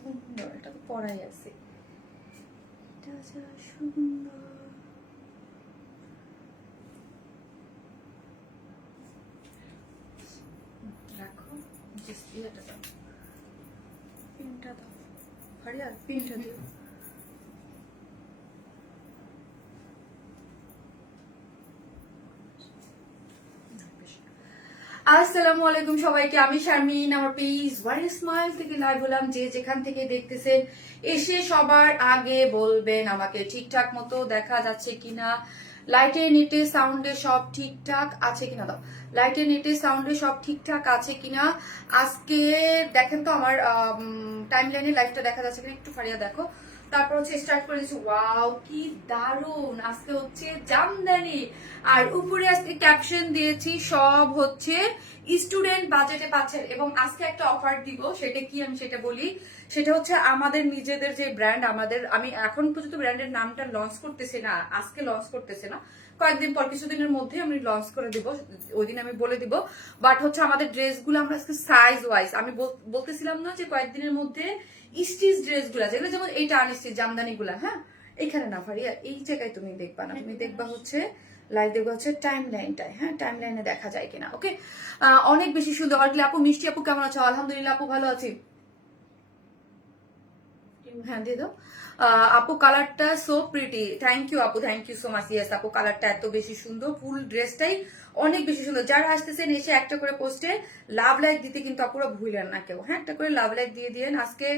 সুন্দর, এটা তো পরাই আছে, এটা যা সুন্দর। রাখো, এটা দাও, পিনটা দাও, ফারিয়া পিনটা দিও। আসসালামু আলাইকুম সবাইকে, আমি শারমিন, আমার পেজ ওয়ারি স্মাইল থেকে লাইভ হলাম। যে যেখান থেকে দেখতেছেন এসে সবার আগে বলবেন আমাকে ঠিকঠাক মতো দেখা যাচ্ছে কিনা, লাইটে নেটে সাউন্ডে সব ঠিকঠাক আছে কিনা। দাও, লাইটে নেটে সাউন্ডে সব ঠিকঠাক আছে কিনা। আজকে দেখেন তো আমার টাইম লাইনে লাইভটা দেখা যাচ্ছে কিনা, একটু ফারিয়া দেখো। তারপর হচ্ছে স্টার্ট করে দিচ্ছি। ওয়াও কি দারুন, আজকে হচ্ছে জামদানি, আর উপরে আজকে ক্যাপশন দিয়েছি সব হচ্ছে স্টুডেন্ট বাজেটে পাচ্ছেন। এবং আজকে একটা অফার দিব, সেটা কি আমি সেটা বলি। সেটা হচ্ছে আমাদের নিজেদের যে ব্র্যান্ড, আমি এখন পর্যন্ত ব্র্যান্ডের নামটা লঞ্চ করতেছি না, আজকে লঞ্চ করতেছি না, কয়েকদিন পর কিছুদিনের মধ্যে আমি লঞ্চ করে দিব, ওই দিন আমি বলে দিব। বাট হচ্ছে আমাদের ড্রেসগুলো আমরা আজকে সাইজ ওয়াইজ, আমি বলতেছিলাম না যে কয়েকদিনের মধ্যে স্টিচ ড্রেসগুলো, যেগুলো যেমন এইটা আনস্টিচ জামদানি গুলা, হ্যাঁ এখানে না ফারিয়া, এই জায়গায় তুমি দেখবা না, তুমি দেখবা হচ্ছে লাইভ দেখবা হচ্ছে টাইম লাইনটায়, হ্যাঁ টাইম লাইনে দেখা যায় কিনা। ওকে, অনেক বেশি সুন্দর। অর্গলি আপু, মিষ্টি আপু কেমন আছো? আলহামদুলিল্লাহ আপু ভালো আছি। হ্যাঁ দিয়ে দাও। আপু কালারটা সো প্রিটি, থ্যাংক ইউ আপু, thank you so much. Yes আপু, কালারটা এত বেশি সুন্দর, ফুল ড্রেসটাই অনেক বেশি সুন্দর। যারা আসতেছেন এসে একটা করে পোস্টে লাভ লাইক দিতে কিন্তু আপুরা ভুলেন না কেউ, হ্যাঁ একটা করে লাভ লাইক দিয়ে দিয়েন। আজকে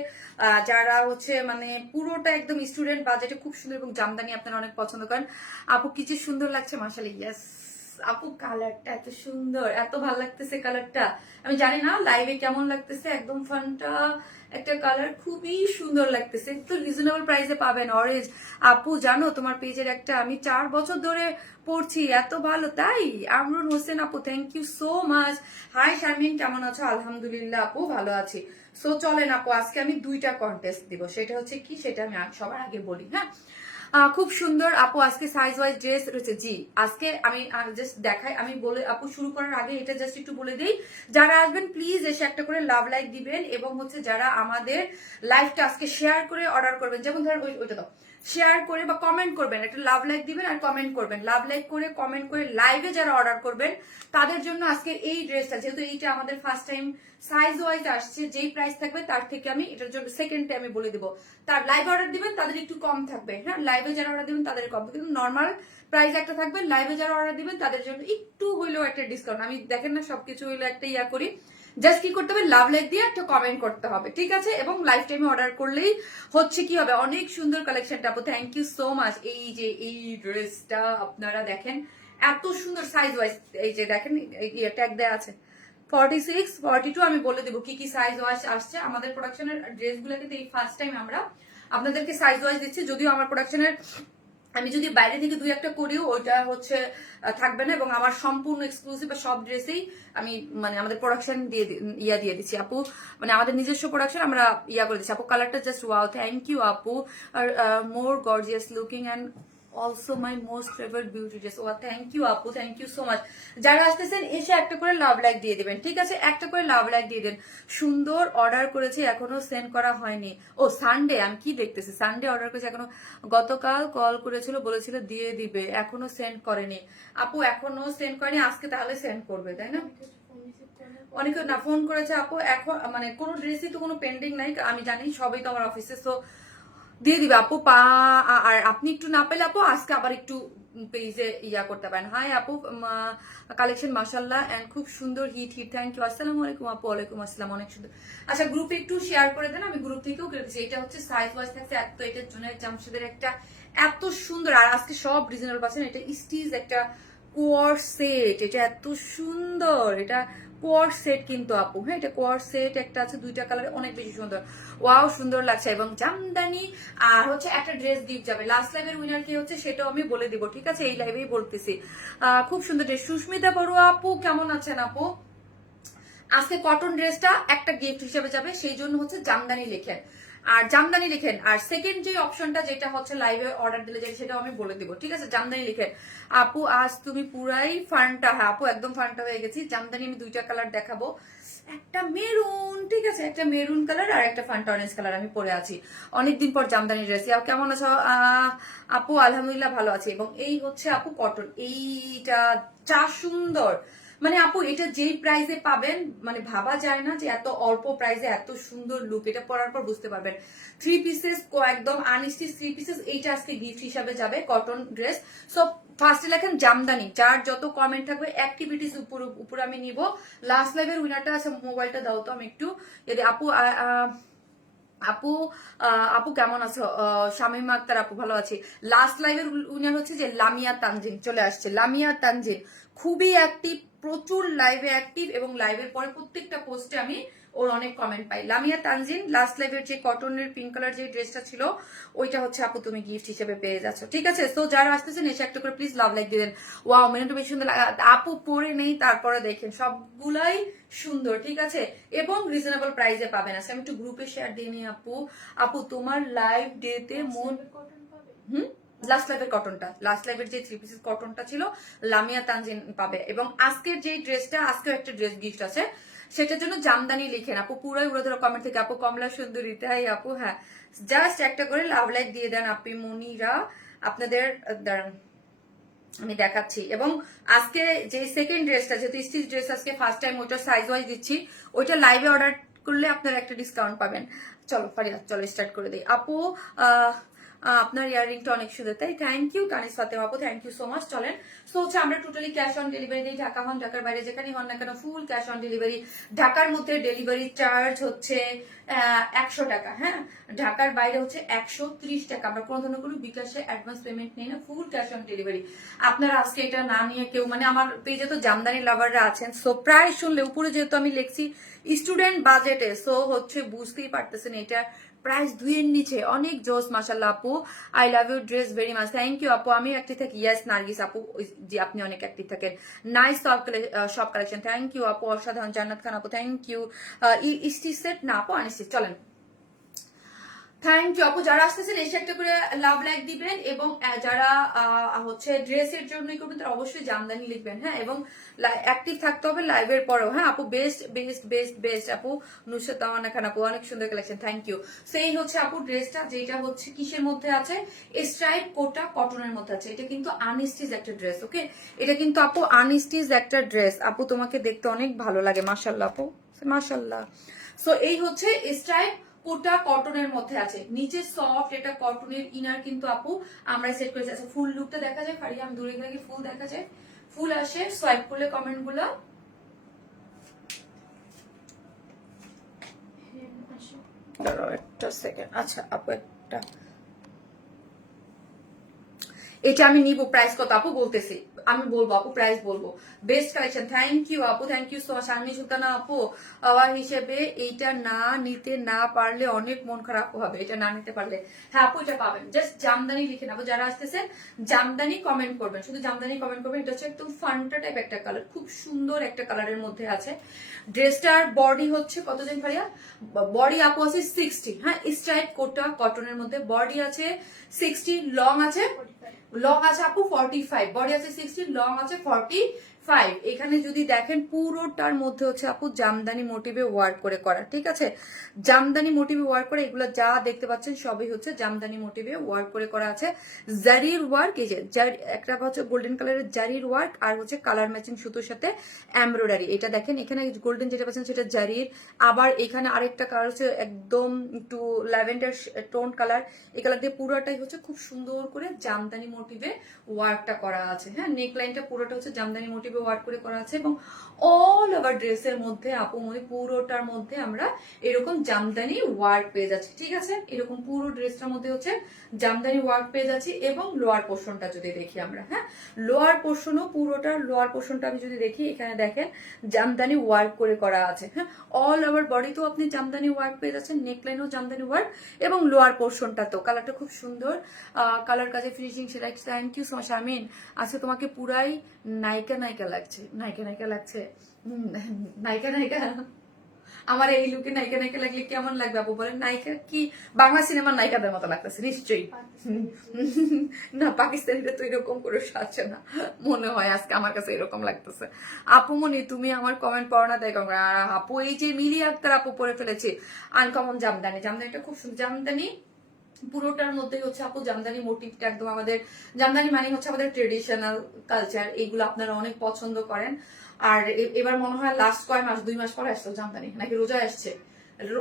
যারা হচ্ছে মানে পুরোটা একদম স্টুডেন্ট বাজেটে খুব সুন্দর, এবং জামদানি আপনারা অনেক পছন্দ করেন। আপু কি যে সুন্দর লাগছে মাশাআল্লাহ। ইয়েস আপু, কালারটা এত সুন্দর, এত ভালো লাগতেছে কালারটা। আমি জানি না লাইভে কেমন লাগতেছে, একদম ফান্টা একটা কালার, খুবই সুন্দর লাগতেছে। তো রিজনেবল প্রাইসে পাবেন। অরেঞ্জ আপু, জানো তোমার পেজের একটা আমি 4 বছর ধরে পড়ছি, এত ভালো। তাই আমরুন হোসেন আপু, thank you so much. Hi Sharmin, কেমন আছো? আলহামদুলিল্লাহ আপু ভালো আছি। সো চলেন আপু, আজকে আমি 2টা কন্টেস্ট দিব, সেটা হচ্ছে কি সেটা আমি সবার আগে বলি। হ্যাঁ খুব সুন্দর আপু, আজকে সাইজ ওয়াইজ ড্রেস রয়েছে। জি আজকে আমি জাস্ট দেখাই, আমি বলে আপু শুরু করার আগে এটা জাস্ট একটু বলে দিই, যারা আসবেন প্লিজ এসে একটা করে লাভ লাইক দিবেন, এবং হচ্ছে যারা আমাদের লাইভটা আজকে শেয়ার করে অর্ডার করবেন, যেমন ধরেন ওইটা দাও, শেয়ার করে বা কমেন্ট করবেন, একটা লাভ লাইক দিবেন আর কমেন্ট করবেন। লাভ লাইক করে কমেন্ট করে লাইভে যারা অর্ডার করবেন তাদের জন্য আজকে এই ড্রেসটা, যেহেতু এইটা আমাদের ফার্স্ট টাইম সাইজ ওয়াইজ আসছে, যেই প্রাইস থাকবে তার থেকে আমি এটার জন্য সেকেন্ডে আমি বলে দিব, তার লাইভ অর্ডার দিবেন তাদের একটু কম থাকবে, হ্যাঁ লাইভে যারা অর্ডার দিবেন তাদের কম, কিন্তু নর্মাল প্রাইস একটা থাকবে। লাইভে যারা অর্ডার দিবেন তাদের জন্য একটু হইলেও একটা ডিসকাউন্ট। আমি দেখেন না সবকিছু হইলো একটা ইয়া করি, জাস্ট কি করতে হবে, লাভ লাইক দিয়ে একটা কমেন্ট করতে হবে, ঠিক আছে? এবং লাইভ টাইমে অর্ডার করলেই হচ্ছে কি হবে, অনেক সুন্দর কালেকশনটা আপু, থ্যাংক ইউ সো মাচ। এই যে এই ড্রেসটা আপনারা দেখেন, এত সুন্দর সাইজ ওয়াইজ, এই যে দেখেন ট্যাগ দেয়া আছে 46 42, আমি বলে দেবো কি কি সাইজ ওয়াইজ আসছে আমাদের প্রোডাকশনের ড্রেসগুলো। কিন্তু এই ফার্স্ট টাইম আমরা আপনাদেরকে সাইজ ওয়াইজ দিচ্ছি, যদিও আমার প্রোডাকশনের আমি যদি বাইরে থেকে 2-1টা করিও ওইটা হচ্ছে থাকবে না, এবং আমার সম্পূর্ণ এক্সক্লুসিভ সব ড্রেসেই আমি মানে আমাদের প্রোডাকশন দিয়ে দিয়ে দিচ্ছি আপু, মানে আমাদের নিজস্ব প্রোডাকশন আমরা করে দিচ্ছি আপু। কালারটা জাস্ট ওয়াও, থ্যাংক ইউ আপু। আর more gorgeous looking and also my most favourite beauty dress. ও থ্যাংক ইউ আপু, থ্যাংক ইউ সো মাচ। যারা আসতেছেন এসে একটা করে লাভ লাইক দিয়ে দিবেন, ঠিক আছে? একটা করে লাভ লাইক দিয়ে দেন। সুন্দর অর্ডার করেছি, এখনো সেন্ড করা হয়নি। ও সানডে, আমি কি দেখতেছি, সানডে অর্ডার করেছি, এখনো গতকাল কল করেছিল, বলেছিল দিয়ে দিবে, এখনো সেন্ড করেনি আপু, এখনো সেন্ড করেনি। আজকে তাহলে সেন্ড করবে, তাই না? অনেকে না ফোন করেছে আপু, এখন মানে কোনো ড্রেসই তো কোনো পেন্ডিং নাই, আমি জানি সবই তো আমার অফিসে, সো দিয়ে দিবে আপু। আর আপনি একটু না পেলে আপু আজকে আবার একটু পেজে করতে পারেন। হাই আপু, কালেকশন মাশাআল্লাহ এন্ড খুব সুন্দর, হিট হিট, থ্যাংক ইউ। আসসালামু আলাইকুম আপু। ওয়ালাইকুম আসসালাম, অনেক সুন্দর। আচ্ছা গ্রুপে একটু শেয়ার করে দেন, আমি গ্রুপ থেকেও করেছি। এটা হচ্ছে সাইজ ওয়াইজ থাকছে, এত এটার জন্য জামশেদের একটা এত সুন্দর, আর আজকে সব রিজনেবল পাচ্ছেন। এটা স্টিচ একটা কোয়ার সেট, এটা এত সুন্দর, এটা কোয়ার সেট কিন্তু আপু, হ্যাঁ এটা কোয়ার সেট একটা আছে, 2টা কালারে অনেক বেশি সুন্দর, ওয়াও সুন্দর লাগছে। এবং জামদানি আর হচ্ছে একটা ড্রেস গিফট যাবে। লাস্ট লাইভের উইনার কি হচ্ছে সেটাও আমি বলে দিব, ঠিক আছে? এই লাইভেই বলতেছি। খুব সুন্দর ড্রেস। সুস্মিতা বড়ুয়া আপু, কেমন আছেন আপু? আজকে কটন ড্রেসটা একটা গিফট হিসেবে যাবে, সেই জন্য হচ্ছে জামদানি লেখেন, আর জামদানি লিখেন। আর সেকেন্ড যে অপশনটা যেটা হচ্ছে লাইভে অর্ডার দিলে যায়, সেটাও আমি বলে দিব, ঠিক আছে? জামদানি লিখেন। আপু আজ তুমি পুরাই ফান্টা, হ্যাঁ আপু একদম ফান্টা হয়ে গেছি। জামদানি আমি 2টা কালার দেখাবো, একটা মেরুন, ঠিক আছে, একটা মেরুন কালার আর একটা ফান্টা অরেঞ্জ কালার আমি পরে আছি অনেকদিন পর জামদানি ড্রেস। কেমন আছো আপু? আলহামদুলিল্লাহ ভালো আছি। এবং এই হচ্ছে আপু কটন, এইটা যা সুন্দর, মানে আপু এটা যেই প্রাইসে পাবেন মানে ভাবা যায় না যে এত অল্প প্রাইসে এত সুন্দর লুক। এটা পরার পর বুঝতে পারবেন। থ্রি পিসেস একদম আনস্টিচ থ্রি পিসেস, এইটা আজকে গিফট হিসাবে যাবে, কটন ড্রেস। সো ফার্স্টে লেখেন জামদানি, যার যত কমেন্ট থাকবে অ্যাক্টিভিটিস উপর আমি নিব। লাস্ট লাইভের উইনারটা আছে, মোবাইলটা দাও তো আমি একটু, যদি আপু আপু আপু কেমন আছো? শামীমা আক্তার আপু ভালো আছি। লাস্ট লাইভের উইনার হচ্ছে যে লামিয়া তানজিন চলে আসছে। লামিয়া তানজিন খুবই অ্যাক্টিভ, প্রচুর লাইভে অ্যাক্টিভ, এবং লাইভের পরে প্রত্যেকটা পোস্টে আমি ওর অনেক কমেন্ট পাই। লামিয়া তানজিন লাস্ট লাইভের যে কটনের পিঙ্ক কালার যে ড্রেসটা ছিল ওইটা হচ্ছে আপু তুমি গিফট হিসেবে পেয়ে যাচ্ছ, ঠিক আছে? তো যারা আসতেছেন এসে একটা করে প্লিজ লাভ লাইক দিবেন। ওয়াও, মেনুটা বেশি সুন্দর আপু পরে নেই, তারপরে দেখেন সবগুলাই সুন্দর, ঠিক আছে, এবং রিজনেবল প্রাইসে পাবেন। আজকে আমি একটু গ্রুপে শেয়ার দিয়ে নিই আপু। আপু তোমার লাইভ ডেতে মন লাস্ট লাইভের কটনটা, লাস্ট লাইভের যে থ্রি পিসেস কটনটা ছিল লামিয়া তানজিন পাবে। এবং আজকের যে ড্রেসটা, আজকেও একটা ড্রেস গিফট আছে, সেটার জন্য জামদানি লিখেন আপু। পুরাই উড়ে ধরো কমেন্ট থেকে আপু কমলা সুন্দরী, তাই আপু? হ্যাঁ, জাস্ট একটা করে লাভ লাইক দিয়ে দেন আপনি মনিরা। আপনাদের দাঁড়ান আমি দেখাচ্ছি। এবং আজকে যে সেকেন্ড ড্রেসটা, যেহেতু স্টিচ ড্রেস আজকে ফার্স্ট টাইম, ওইটা সাইজ ওয়াইজ দিচ্ছি, ওইটা লাইভে অর্ডার করলে আপনারা একটা ডিসকাউন্ট পাবেন। চলো ফারিয়া, চলো স্টার্ট করে দিই আপু। আপনার ইয়াররিংটা অনেক সুন্দর, তাই? থ্যাংক ইউ কানিস ফাতেমা আপু, থ্যাংক ইউ সো মাচ। চলেন, সো হচ্ছে আমরা টোটালি ক্যাশ অন ডেলিভারি দিই। ঢাকা হন, ঢাকার বাইরে যেখানে হন না কেন, ফুল ক্যাশ অন ডেলিভারি। ঢাকার মধ্যে ডেলিভারি চার্জ হচ্ছে 100 টাকা, হ্যাঁ। ঢাকার বাইরে হচ্ছে 130 টাকা। আমরা কোনো ধরনের কোনো বিকাশে অ্যাডভান্স পেমেন্ট নেই না, ফুল ক্যাশ অন ডেলিভারি। আপনারা আজকে এটা না নিয়ে কেউ, মানে আমার পেজে তো জামদানি লাভাররা আছেন, সো প্রায় শুনলে উপরে যেহেতু আমি লিখছি স্টুডেন্ট বাজেটে, সো হচ্ছে বুঝতেই পারতেছেন এটা প্রাইস 2 এর নিচে, অনেক জোস মাশাআল্লাহ আপু। I love you dress very much, thank you আপু। আমি অ্যাক্টিভ থাকি, ইয়েস নার্গিস আপু, জি আপনি অনেক অ্যাক্টিভ থাকেন। নাইস সব কালেকশন, থ্যাংক ইউ আপু। অসাধারণ জান্নাত খান আপু, থ্যাংক ইউ। স্টিচ সেট না আপু, আনস্টিচ। চলেন, থ্যাংক ইউ আপু। যারা আসতেছেন এসে একটা করে লাভ লাইক দিবেন, এবং যারা হচ্ছে ড্রেসের জন্যই করবেন তারা অবশ্যই জামদানি লিখবেন, হ্যাঁ। এবং অ্যাক্টিভ থাকতে হবে লাইভের পরেও, হ্যাঁ আপু। বেস্ট বেস্ট বেস্ট বেস্ট আপু। নুসরাত তাওয়ান্না খান আপু, অনেক সুন্দর কালেকশন, থ্যাংক ইউ। সেই হচ্ছে আপু ড্রেসটা, যেটা হচ্ছে কিসের মধ্যে আছে, স্ট্রাইপ কোটা কটনের মধ্যে আছে। এটা কিন্তু আনস্টিচ একটা ড্রেস, ওকে। এটা কিন্তু আপু আনস্টিচ একটা ড্রেস আপু, তোমাকে দেখতে অনেক ভালো লাগে মাশাআল্লাহ আপু, মাশাআল্লাহ। সো এই হচ্ছে স্ট্রাইপ কোটা কটনের মধ্যে আছে, নিচে সফট, এটা কটনের ইনার কিন্তু আপু আমরা সেট করেছি। আচ্ছা, ফুল লুকটা দেখা যায় ফারিয়া? আমি দূরে গেলে কি ফুল দেখা যায়? ফুল আসে, সোয়াইপ করলে কমেন্ট গুলো। একটা সেকেন্ড, আচ্ছা আপু একটা, এটা আমি নিব। প্রাইস কত আপু বলতেছি, আমি বলবো আপু, প্রাইস বলবো। বেস্ট কালেকশন, থ্যাংক ইউ আপু, thank you so much. Sharmin Sultana আপু, আমার হিসেবে এইটা না নিতে না পারলে অনেক মন খারাপ হবে, এটা না নিতে পারলে। হ্যাঁ আপু, এটা পাবেন, জাস্ট জামদানি লিখে নেবো। যারা আসতেছেন জামদানি কমেন্ট করবেন, শুধু জামদানি কমেন্ট করবেন। এটা হচ্ছে একদম ফান্টা টাইপ একটা কালার, খুব সুন্দর একটা কালারের মধ্যে আছে। ড্রেসটার বডি হচ্ছে কত দিন ভাইয়া? বডি আপু আছে 60, হ্যাঁ। স্ট্রাইপ কোটা কটনের মধ্যে বডি আছে 60, লং আছে, লং আছে আপু 45, বডি আছে 60, লং আছে 45। এখানে যদি দেখেন পুরোটার মধ্যে হচ্ছে আপু জামদানি মোটিভে ওয়ার্ক করে করা, ঠিক আছে। জামদানি মোটিভে ওয়ার্ক করে, এগুলো যা দেখতে পাচ্ছেন সবই হচ্ছে জামদানি মোটিভে ওয়ার্ক করে করা আছে। জারির ওয়ার্ক, এই যে একটা হচ্ছে গোল্ডেন কালারের জারির ওয়ার্ক, আর হচ্ছে কালার ম্যাচিং সুতোর সাথে এমব্রয়ডারি। এটা দেখেন এখানে গোল্ডেন যেটা পাচ্ছেন সেটা জারির, আবার এখানে আরেকটা কালার হচ্ছে একদম একটু ল্যাভেন্ডার টোন কালার। এই কালার দিয়ে পুরোটাই হচ্ছে খুব সুন্দর করে জামদানি মোটিভে ওয়ার্কটা করা আছে, হ্যাঁ। নেকলাইনটা পুরোটা হচ্ছে জামদানি মোটিভে ওয়ার্ক করে করা আছে, এবং অল ওভার ড্রেসের মধ্যে আপু পুরোটার মধ্যে আমরা এরকম জামদানি ওয়ার্ক পেয়ে যাচ্ছি, ঠিক আছে। এরকম পুরো ড্রেসটার মধ্যে হচ্ছে জামদানি ওয়ার্ক পেয়ে যাচ্ছি। এবং লোয়ার পোর্শনটা যদি দেখি আমরা, হ্যাঁ, লোয়ার পোর্শনও পুরোটার লোয়ার পোর্শনটা আমি যদি দেখি, এখানে দেখেন জামদানি ওয়ার্ক করে করা আছে, হ্যাঁ। অল ওভার বডিতেও আপনি জামদানি ওয়ার্ক পেয়ে যাচ্ছেন, নেকলাইনও জামদানি ওয়ার্ক, এবং লোয়ার পোর্শনটা তো কালারটা খুব সুন্দর, কালার কাজে ফিনিশিং সেটা। Thank you so much Sharmin. আজকে তোমাকে পুরাই নায়িকা নায়িকা লাগছে, নায়িকা নায়িকা লাগছে, নায়িকা নায়িকা। আমার এই লুকে নায়িকা নায়িকা লাগলে কেমন লাগবে আপু বলেন? নায়িকা কি বাংলা সিনেমার নায়িকাদের মতো লাগতেছে নিশ্চয়ই। না, পাকিস্তানিরা তো এরকম করে সাজছে না মনে হয়, আজকে আমার কাছে এরকম লাগতেছে। আপু মনি তুমি আমার কমেন্ট পড়ো না তাই কমেন্ট। আর আপু এই যে মিলি আক্তার আপু পরে ফেলেছে আনকমন জামদানি, জামদানিটা খুব সুন্দর। জামদানি পুরোটার মধ্যে হচ্ছে আপু জামদানি মোটিভটা একদম আমাদের, জামদানি মানে হচ্ছে আমাদের ট্রেডিশনাল কালচার, এইগুলো আপনারা অনেক পছন্দ করেন। আর এবার মনে হয় লাস্ট কয় মাস 2 মাস পরে আসতো জামদানি, নাকি রোজায় আসছে?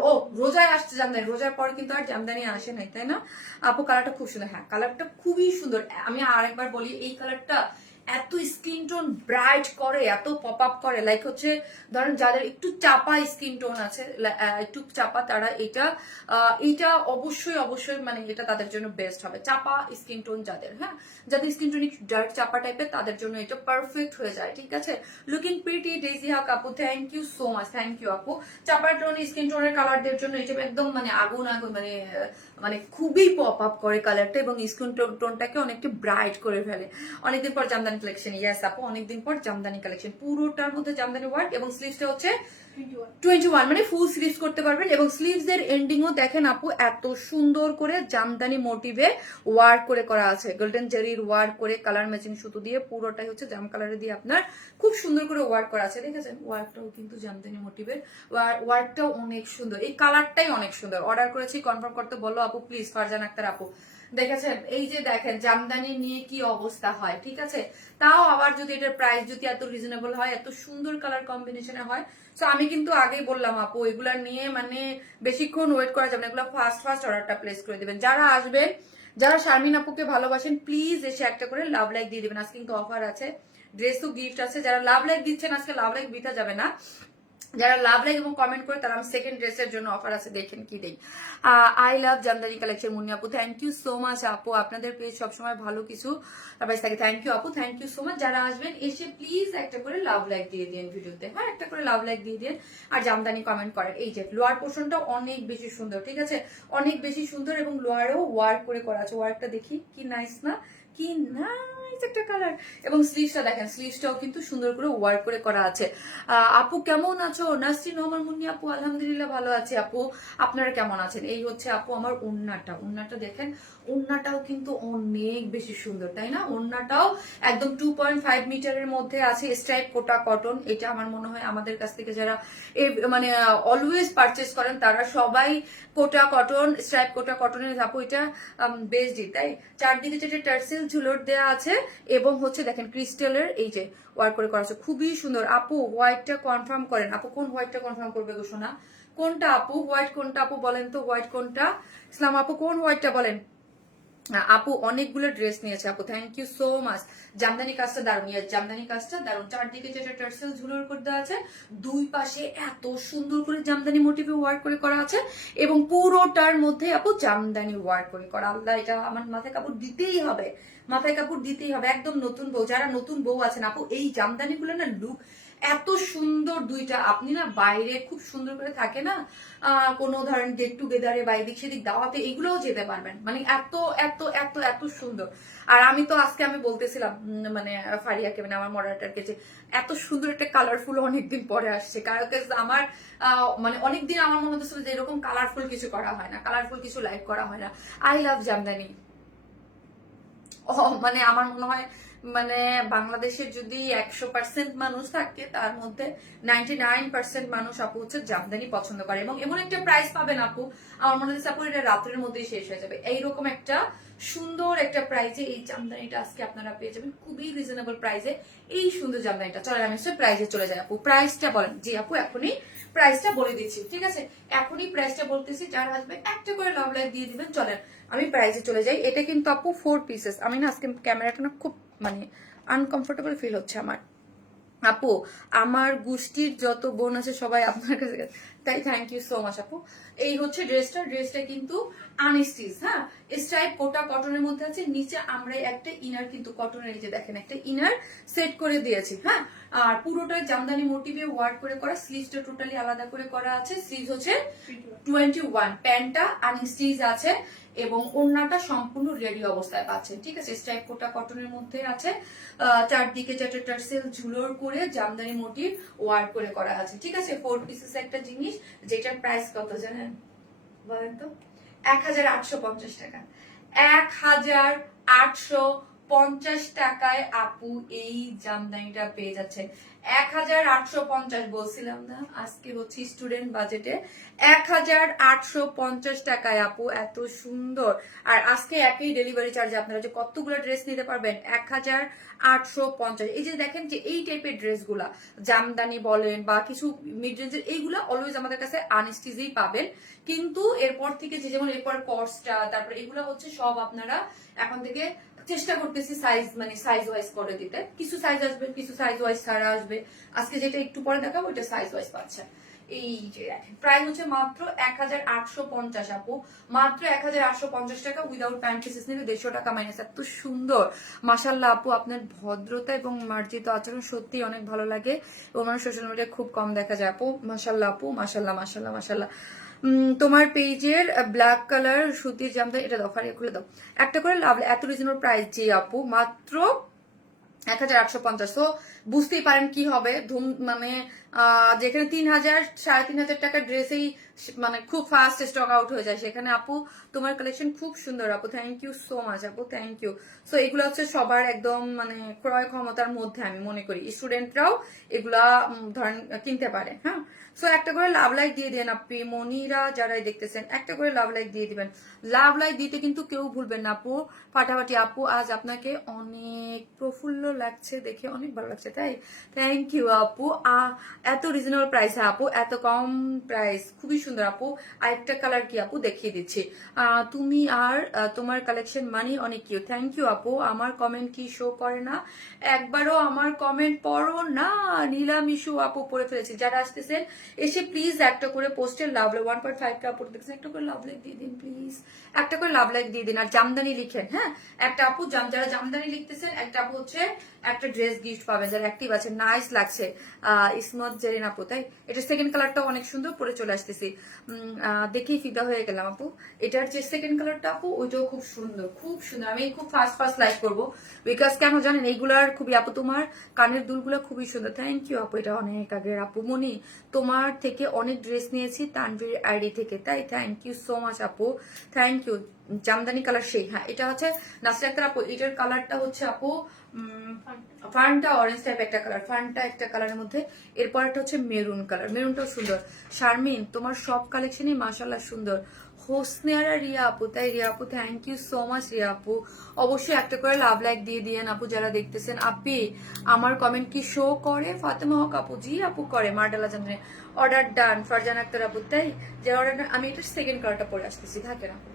ও রোজায় আসছে জামদানি, রোজার পর কিন্তু আর জামদানি আসে নাই, তাই না আপু? কালারটা খুব সুন্দর, হ্যাঁ কালারটা খুবই সুন্দর। আমি আরেকবার বলি, এই কালারটা এত স্কিন টোন ব্রাইট করে, এত পপ আপ করে, লাইক হচ্ছে ধরেন যাদের একটু চাপা স্কিন টোন আছে, একটু চাপা, তারা এইটা অবশ্যই অবশ্যই মানে এটা তাদের জন্য বেস্ট হবে। চাপা স্কিন টোন যাদের, হ্যাঁ যাদের স্কিন টোন একটু ডার্ক চাপা টাইপের, তাদের জন্য এটা পারফেক্ট হয়ে যায়, ঠিক আছে? লুকিং প্রিটি ডেইজি হাক আপু, thank you so much, thank you আপু। চাপা টোন স্কিন টোনের কালারদের জন্য এটা একদম মানে আগুন আগুন, মানে মানে খুবই পপ আপ করে কালারটা, এবং স্কিন টোনটাকে অনেকটা ব্রাইট করে ফেলে। অনেকদিন পর জামদানি কালেকশন, ইয়েস আপু অনেকদিন পর জামদানি কালেকশন, পুরোটার মধ্যে জামদানি ওয়ার্ক, এবং স্লিভসটা হচ্ছে 21, মানে ফুল স্লিভস করতে পারবেন। এবং স্লিভস এর এন্ডিংও দেখেন আপু এত সুন্দর করে জামদানি মোটিভে ওয়ার্ক করে করা আছে, গোল্ডেন জেরির ওয়ার্ক করে কালার ম্যাচিং সুতো দিয়ে, পুরোটাই হচ্ছে জাম কালারে দিয়ে আপনার খুব সুন্দর করে ওয়ার্ক করা আছে। দেখেছেন ওয়ার্কটাও কিন্তু জামদানি মোটিভের, ওয়ার্কটাও অনেক সুন্দর, এই কালারটাই অনেক সুন্দর। অর্ডার করেছি, কনফার্ম করতে বলো আপু প্লিজ, ফারজান আক্তার আপু। দেখেছেন এই যে দেখেন জামদানি নিয়ে কি অবস্থা হয়, ঠিক আছে? তাও আবার যদি এটার প্রাইস যদি এত রিজনেবল হয়, এত সুন্দর কালার কম্বিনেশনে হয়, তো আমি কিন্তু আগেই বললাম আপু এগুলা নিয়ে মানে বেশিক্ষণ ওয়েট করা যাবে না, এগুলো ফার্স্ট ফার্স্ট অর্ডারটা প্লেস করে দিবেন। যারা আসবেন, যারা শারমিন আপুকে ভালোবাসেন, প্লিজ এসে একটা করে লাভ লাইক দিয়ে দিবেন। আজকে কিন্তু অফার আছে, ড্রেসও গিফট আছে। যারা লাভ লাইক দিচ্ছেন, আজকে লাভ লাইক দিতে যাবে না, যারা লাভ লাইক এবং কমেন্ট করে তারা, আমি সেকেন্ড ড্রেসের জন্য অফার আছে, দেখেন কি দেই। I love Jamdani collection Munni আপু, থ্যাংক ইউ সো মাচ আপু। আপনাদের পেজ সবসময় ভালো কিছু থাকে, থ্যাংক ইউ আপু, থ্যাংক ইউ সো মাচ। যারা আসবেন এসে প্লিজ একটা করে লাভ লাইক দিয়ে দিন ভিডিওতে, হ্যাঁ একটা করে লাভ লাইক দিয়ে দিন, আর জামদানি কমেন্ট করেন। এই যে লোয়ার পোর্শনটা অনেক বেশি সুন্দর, ঠিক আছে, অনেক বেশি সুন্দর, এবং লোয়ারেও ওয়ার্ক করে আছে। ওয়ার্কটা দেখি কি নাইস না, কি নাইস একটা কালার। এবং স্লিভসটা দেখেন, স্লিভসটাও কিন্তু সুন্দর করে ওয়ার্ক করে করা আছে। আপু কেমন আছো? নাসরিন ওমর মুন্নি আপু, আলহামদুলিল্লাহ ভালো আছি আপু, আপনারা কেমন আছেন? এই হচ্ছে আপু আমার ওন্নাটা দেখেন, ওন্নাটাও কিন্তু অনেক বেশি সুন্দর, তাই না? ওন্নাটাও একদম 2.5 মিটারের মধ্যে আছে, স্ট্রাইপ কোটা কটন। এটা আমার মনে হয় আমাদের কাছ থেকে যারা মানে অলওয়েজ পারচেস করেন, তারা সবাই কোটা কটন, স্ট্রাইপ কোটা কটনের আপু এটা বেস্টই, তাই। চারদিকে যেটা টার্সেল ঝুলোর দেওয়া আছে, এবং হচ্ছে দেখেন ক্রিস্টালের এই যে ওয়ার্ক করে করা আছে, খুবই সুন্দর। আপু হোয়াইটটা কনফার্ম করেন। আপু কোন হোয়াইটটা কনফার্ম করবে গো সোনা? কোনটা আপু হোয়াইট, কোনটা আপু বলেন তো, হোয়াইট কোনটা? ইসলাম আপু কোন হোয়াইটটা বলেন? আপু অনেকগুলো ড্রেস নিয়েছে আপু, thank you so much. Jamdani কাজটা দারুণ, জামদানি কাজটা দারুণ। চারদিকে যেটা টার্সেল ঝুলোর করে দেওয়া আছে, দুই পাশে এত সুন্দর করে জামদানি মোটিভে ওয়ার্ক করে করা আছে, এবং পুরোটার মধ্যে আপু জামদানি ওয়ার্ক করে করা। আল্লাহ, এটা আমার মাথায় কাপড় দিতেই হবে, মাথায় কাপড় দিতেই হবে। একদম নতুন বউ, যারা নতুন বউ আছেন আপু, এই জামদানি গুলো না লুক এত সুন্দর দুইটা, আপনি না বাইরে খুব সুন্দর করে থাকে না, কোনো ধরেন গেট টুগেদারে বা এদিক সেদিক দাওয়াতে, এগুলোও যেতে পারবেন, মানে এত এত এত এত সুন্দর। আর আমি তো আজকে আমি বলতেছিলাম মানে ফারিয়াকে, মানে আমার মডারেটরকে, যে এত সুন্দর একটা কালারফুল অনেকদিন পরে আসছে, কারণ আমার মানে অনেকদিন আমার মনে হচ্ছিল যে এরকম কালারফুল কিছু করা হয় না, কালারফুল কিছু লাইক করা হয় না। I love Jamdani. মানে আমার মনে হয় মানে বাংলাদেশের যদি 100% মানুষ থাকে, তার মধ্যে 99% মানুষ আপু হচ্ছে জামদানি পছন্দ করে, এবং এমন একটা প্রাইস পাবেন আপু, আমার মনে হচ্ছে আপু এটা রাতের মধ্যেই শেষ হয়ে যাবে। এইরকম একটা সুন্দর একটা প্রাইজে এই জামদানিটা আজকে আপনারা পেয়ে যাবেন, খুবই রিজনেবল প্রাইসে এই সুন্দর জামদানিটা। চলেন আমি প্রাইসে চলে যাই। আপু প্রাইসটা বলেন। জি আপু এখনই প্রাইসটা বলে দিচ্ছি, ঠিক আছে, এখনই প্রাইসটা বলতেছি। যারা আসবে একটা করে লাভ লাইক দিয়ে দিবেন। চলেন আমি প্রাইসে চলে যাই। এটা কিন্তু আপু 4 পিসেস। আমি না আজকে ক্যামেরাটা না খুব মানে আনকমফোর্টেবল ফিল হচ্ছে আমার। আপু আমার গোষ্ঠীর যত বোন আছে সবাই আপনার কাছে, তাই থ্যাংক ইউ সো মাচ আপু। এই হচ্ছে ড্রেসটা কিন্তু আনস্টিচ, হ্যাঁ স্ট্রাইপ কোটা কটনের মধ্যে আছে। নিচে আমরা একটা ইনার কিন্তু কটনের, এই যে দেখেন একটা ইনার সেট করে দিয়েছি, হ্যাঁ আর পুরোটাই জামদানি মোটিভে ওয়ার্ক করে করা, স্লিভসটা টোটালি আলাদা করে করা আছে, স্লিভস হচ্ছে 21, প্যান্টটা আনস্টিচ আছে এবং ওড়নাটা সম্পূর্ণ রেডি অবস্থায় পাচ্ছেন, ঠিক আছে। স্ট্রাইপ কোটা কটনের মধ্যে আছে, চারদিকে চারটে টার্সেল ঝুলোর করে জামদানি মোটিভ ওয়ার্ক করে করা আছে, ঠিক আছে। 4 পিসেস একটা জিনিস, যেটার প্রাইস কত জানেন বলেন তো? 1850 টাকা। 1850 টাকায় আপু এই জামদানিটা পেয়ে যাচ্ছে। 1850 বলছিলাম না, আজকে হচ্ছে স্টুডেন্ট বাজেটে 1850 টাকায় আপু এত সুন্দর। আর আজকে একই ডেলিভারি চার্জে আপনারা যে কতগুলো ড্রেস নিতে পারবেন, 1850। এই যে দেখেন যে এই টাইপের ড্রেসগুলা জামদানি বলেন বা কিছু মিড রেঞ্জের, এইগুলা অলওয়েজ আমাদের কাছে আনস্টিচেই পাবেন, কিন্তু এরপর থেকে যে যেমন এরপর কর্সটা, তারপর এগুলা হচ্ছে সব আপনারা এখন থেকে চেষ্টা করতেছি সাইজ মানে সাইজ ওয়াইজ করে দিতে, কিছু সাইজ আসবে, কিছু সাইজ ওয়াইজ ছাড়া আসবে। আজকে যেটা একটু পরে দেখাবো ওইটা সাইজ ওয়াইজ পাচ্ছে। এই যে প্রাইস হচ্ছে মাত্র 1850 আপু, মাত্র 1850 টাকা, উইদাউট প্যান্ট পিসেস নিলে 150 টাকা মাইনাস। এত সুন্দর মাশাল্লাহ আপু, আপনার ভদ্রতা এবং মার্জিত আচরণ সত্যি অনেক ভালো লাগে এবং আমার সোশ্যাল মিডিয়ায় খুব কম দেখা যায় আপু। মাশাল্লাহ আপু, মাশাল্লাহ মাশাল্লাহ মাশাল্লাহ। তোমার পেজের ব্ল্যাক কালার সুতির জামদানি এটা দাও, ফারিয়া খুলে দাও একটা করে। লাভ, এত রিজনেবল প্রাইস জি আপু, মাত্র 1850। তো বুঝতেই পারেন কি হবে ধুম, মানে যেখানে 3000 3500 টাকার ড্রেসেই মানে খুব ফাস্ট স্টক আউট হয়ে যায়, সেখানে আপু তোমার কালেকশন খুব সুন্দর আপু, থ্যাংক ইউ সো মাচ আপু, থ্যাংক ইউ। সো এগুলো হচ্ছে সবার একদম মানে ক্রয় ক্ষমতার মধ্যে, আমি মনে করি স্টুডেন্টরাও এগুলা ধরেন কিনতে পারে। হ্যাঁ, সো একটা করে লাভ লাইক দিয়ে দেন আপনি, মনিরা যারাই দেখতেছেন একটা করে লাভ লাইক দিয়ে দিবেন। লাভ লাইক দিতে কিন্তু কেউ ভুলবেন না আপু, ফাটাফাটি আপু। আজ আপনাকে অনেক প্রফুল্ল লাগছে, দেখে অনেক ভালো লাগছে, তাই থ্যাংক ইউ আপু। এত রিজনেবল প্রাইস আপু, এত কম প্রাইস, খুবই সুন্দর আপু। আরেকটা কালার কি আপু দেখিয়ে দিচ্ছি, তুমি আর তোমার কালেকশন মানে অনেক কিউ, থ্যাংক ইউ আপু। আমার কমেন্ট কি শো করে না? একবারও আমার কমেন্ট পড়ো না? নীলাম ইস্যু আপু পড়ে ফেলেছি। যারা আসতেছেন এসে প্লিজ একটা করে পোস্টের লাভ লাইক 1.5 কে আপু দেখছেন, একটা করে লাভ লাইক দিয়ে দিন প্লিজ, একটা করে লাভ লাইক দিয়ে দিন। আর জামদানি লিখেন, হ্যাঁ একটা আপু যারা জামদানি লিখতেছেন, একটা আপু হচ্ছে একটা ড্রেস গিফট পাবেন যারা অ্যাক্টিভ আছে। নাইস লাগছে ইসমত জেরিন আপু, তাই এটা সেকেন্ড কালারটা অনেক সুন্দর, পরে চলে আসতেছি দেখেই ফিদা হয়ে গেলাম আপু। এটার যে সেকেন্ড কালারটা আপু ওইটাও খুব সুন্দর, খুব সুন্দর। আমি খুব ফাস্ট ফাস্ট লাইক করবো, বিকজ কেন জানেন এইগুলার খুবই আপু, তোমার কানের দুলগুলো খুবই সুন্দর, থ্যাংক ইউ আপু। এটা অনেক আগের আপু, মনি তোমার থেকে অনেক ড্রেস নিয়েছি তানভীর আইডি থেকে, তাই থ্যাংক ইউ সো মাচ আপু, থ্যাংক ইউ। জামদানি কালার সেই, হ্যাঁ এটা হচ্ছে নাসরিন আক্তার আপু, এটার কালারটা হচ্ছে আপু ফানটা অরেঞ্জ টাইপ একটা কালার, ফানটা একটা কালারের মধ্যে। এরপর একটা হচ্ছে মেরুন কালার, মেরুনটাও সুন্দর। শারমিন তোমার সব কালেকশনই মাশাআল্লাহ সুন্দর। হোসনেয়ারা রিয়া আপু, তাই রিয়া আপু thank you so much Riya আপু। অবশ্যই একটা করে লাভ লাইক দিয়ে দিয়েন আপু যারা দেখতেছেন। আপি আমার কমেন্ট কি শো করে? ফাতেমা হক আপু, জি আপু করে। মার্ডালা জানতে অর্ডার ডান, ফারজান আক্তার আপু, তাই যে অর্ডার। আমি এটা সেকেন্ড কালারটা পরে আসতেছি, থাকেন আপু।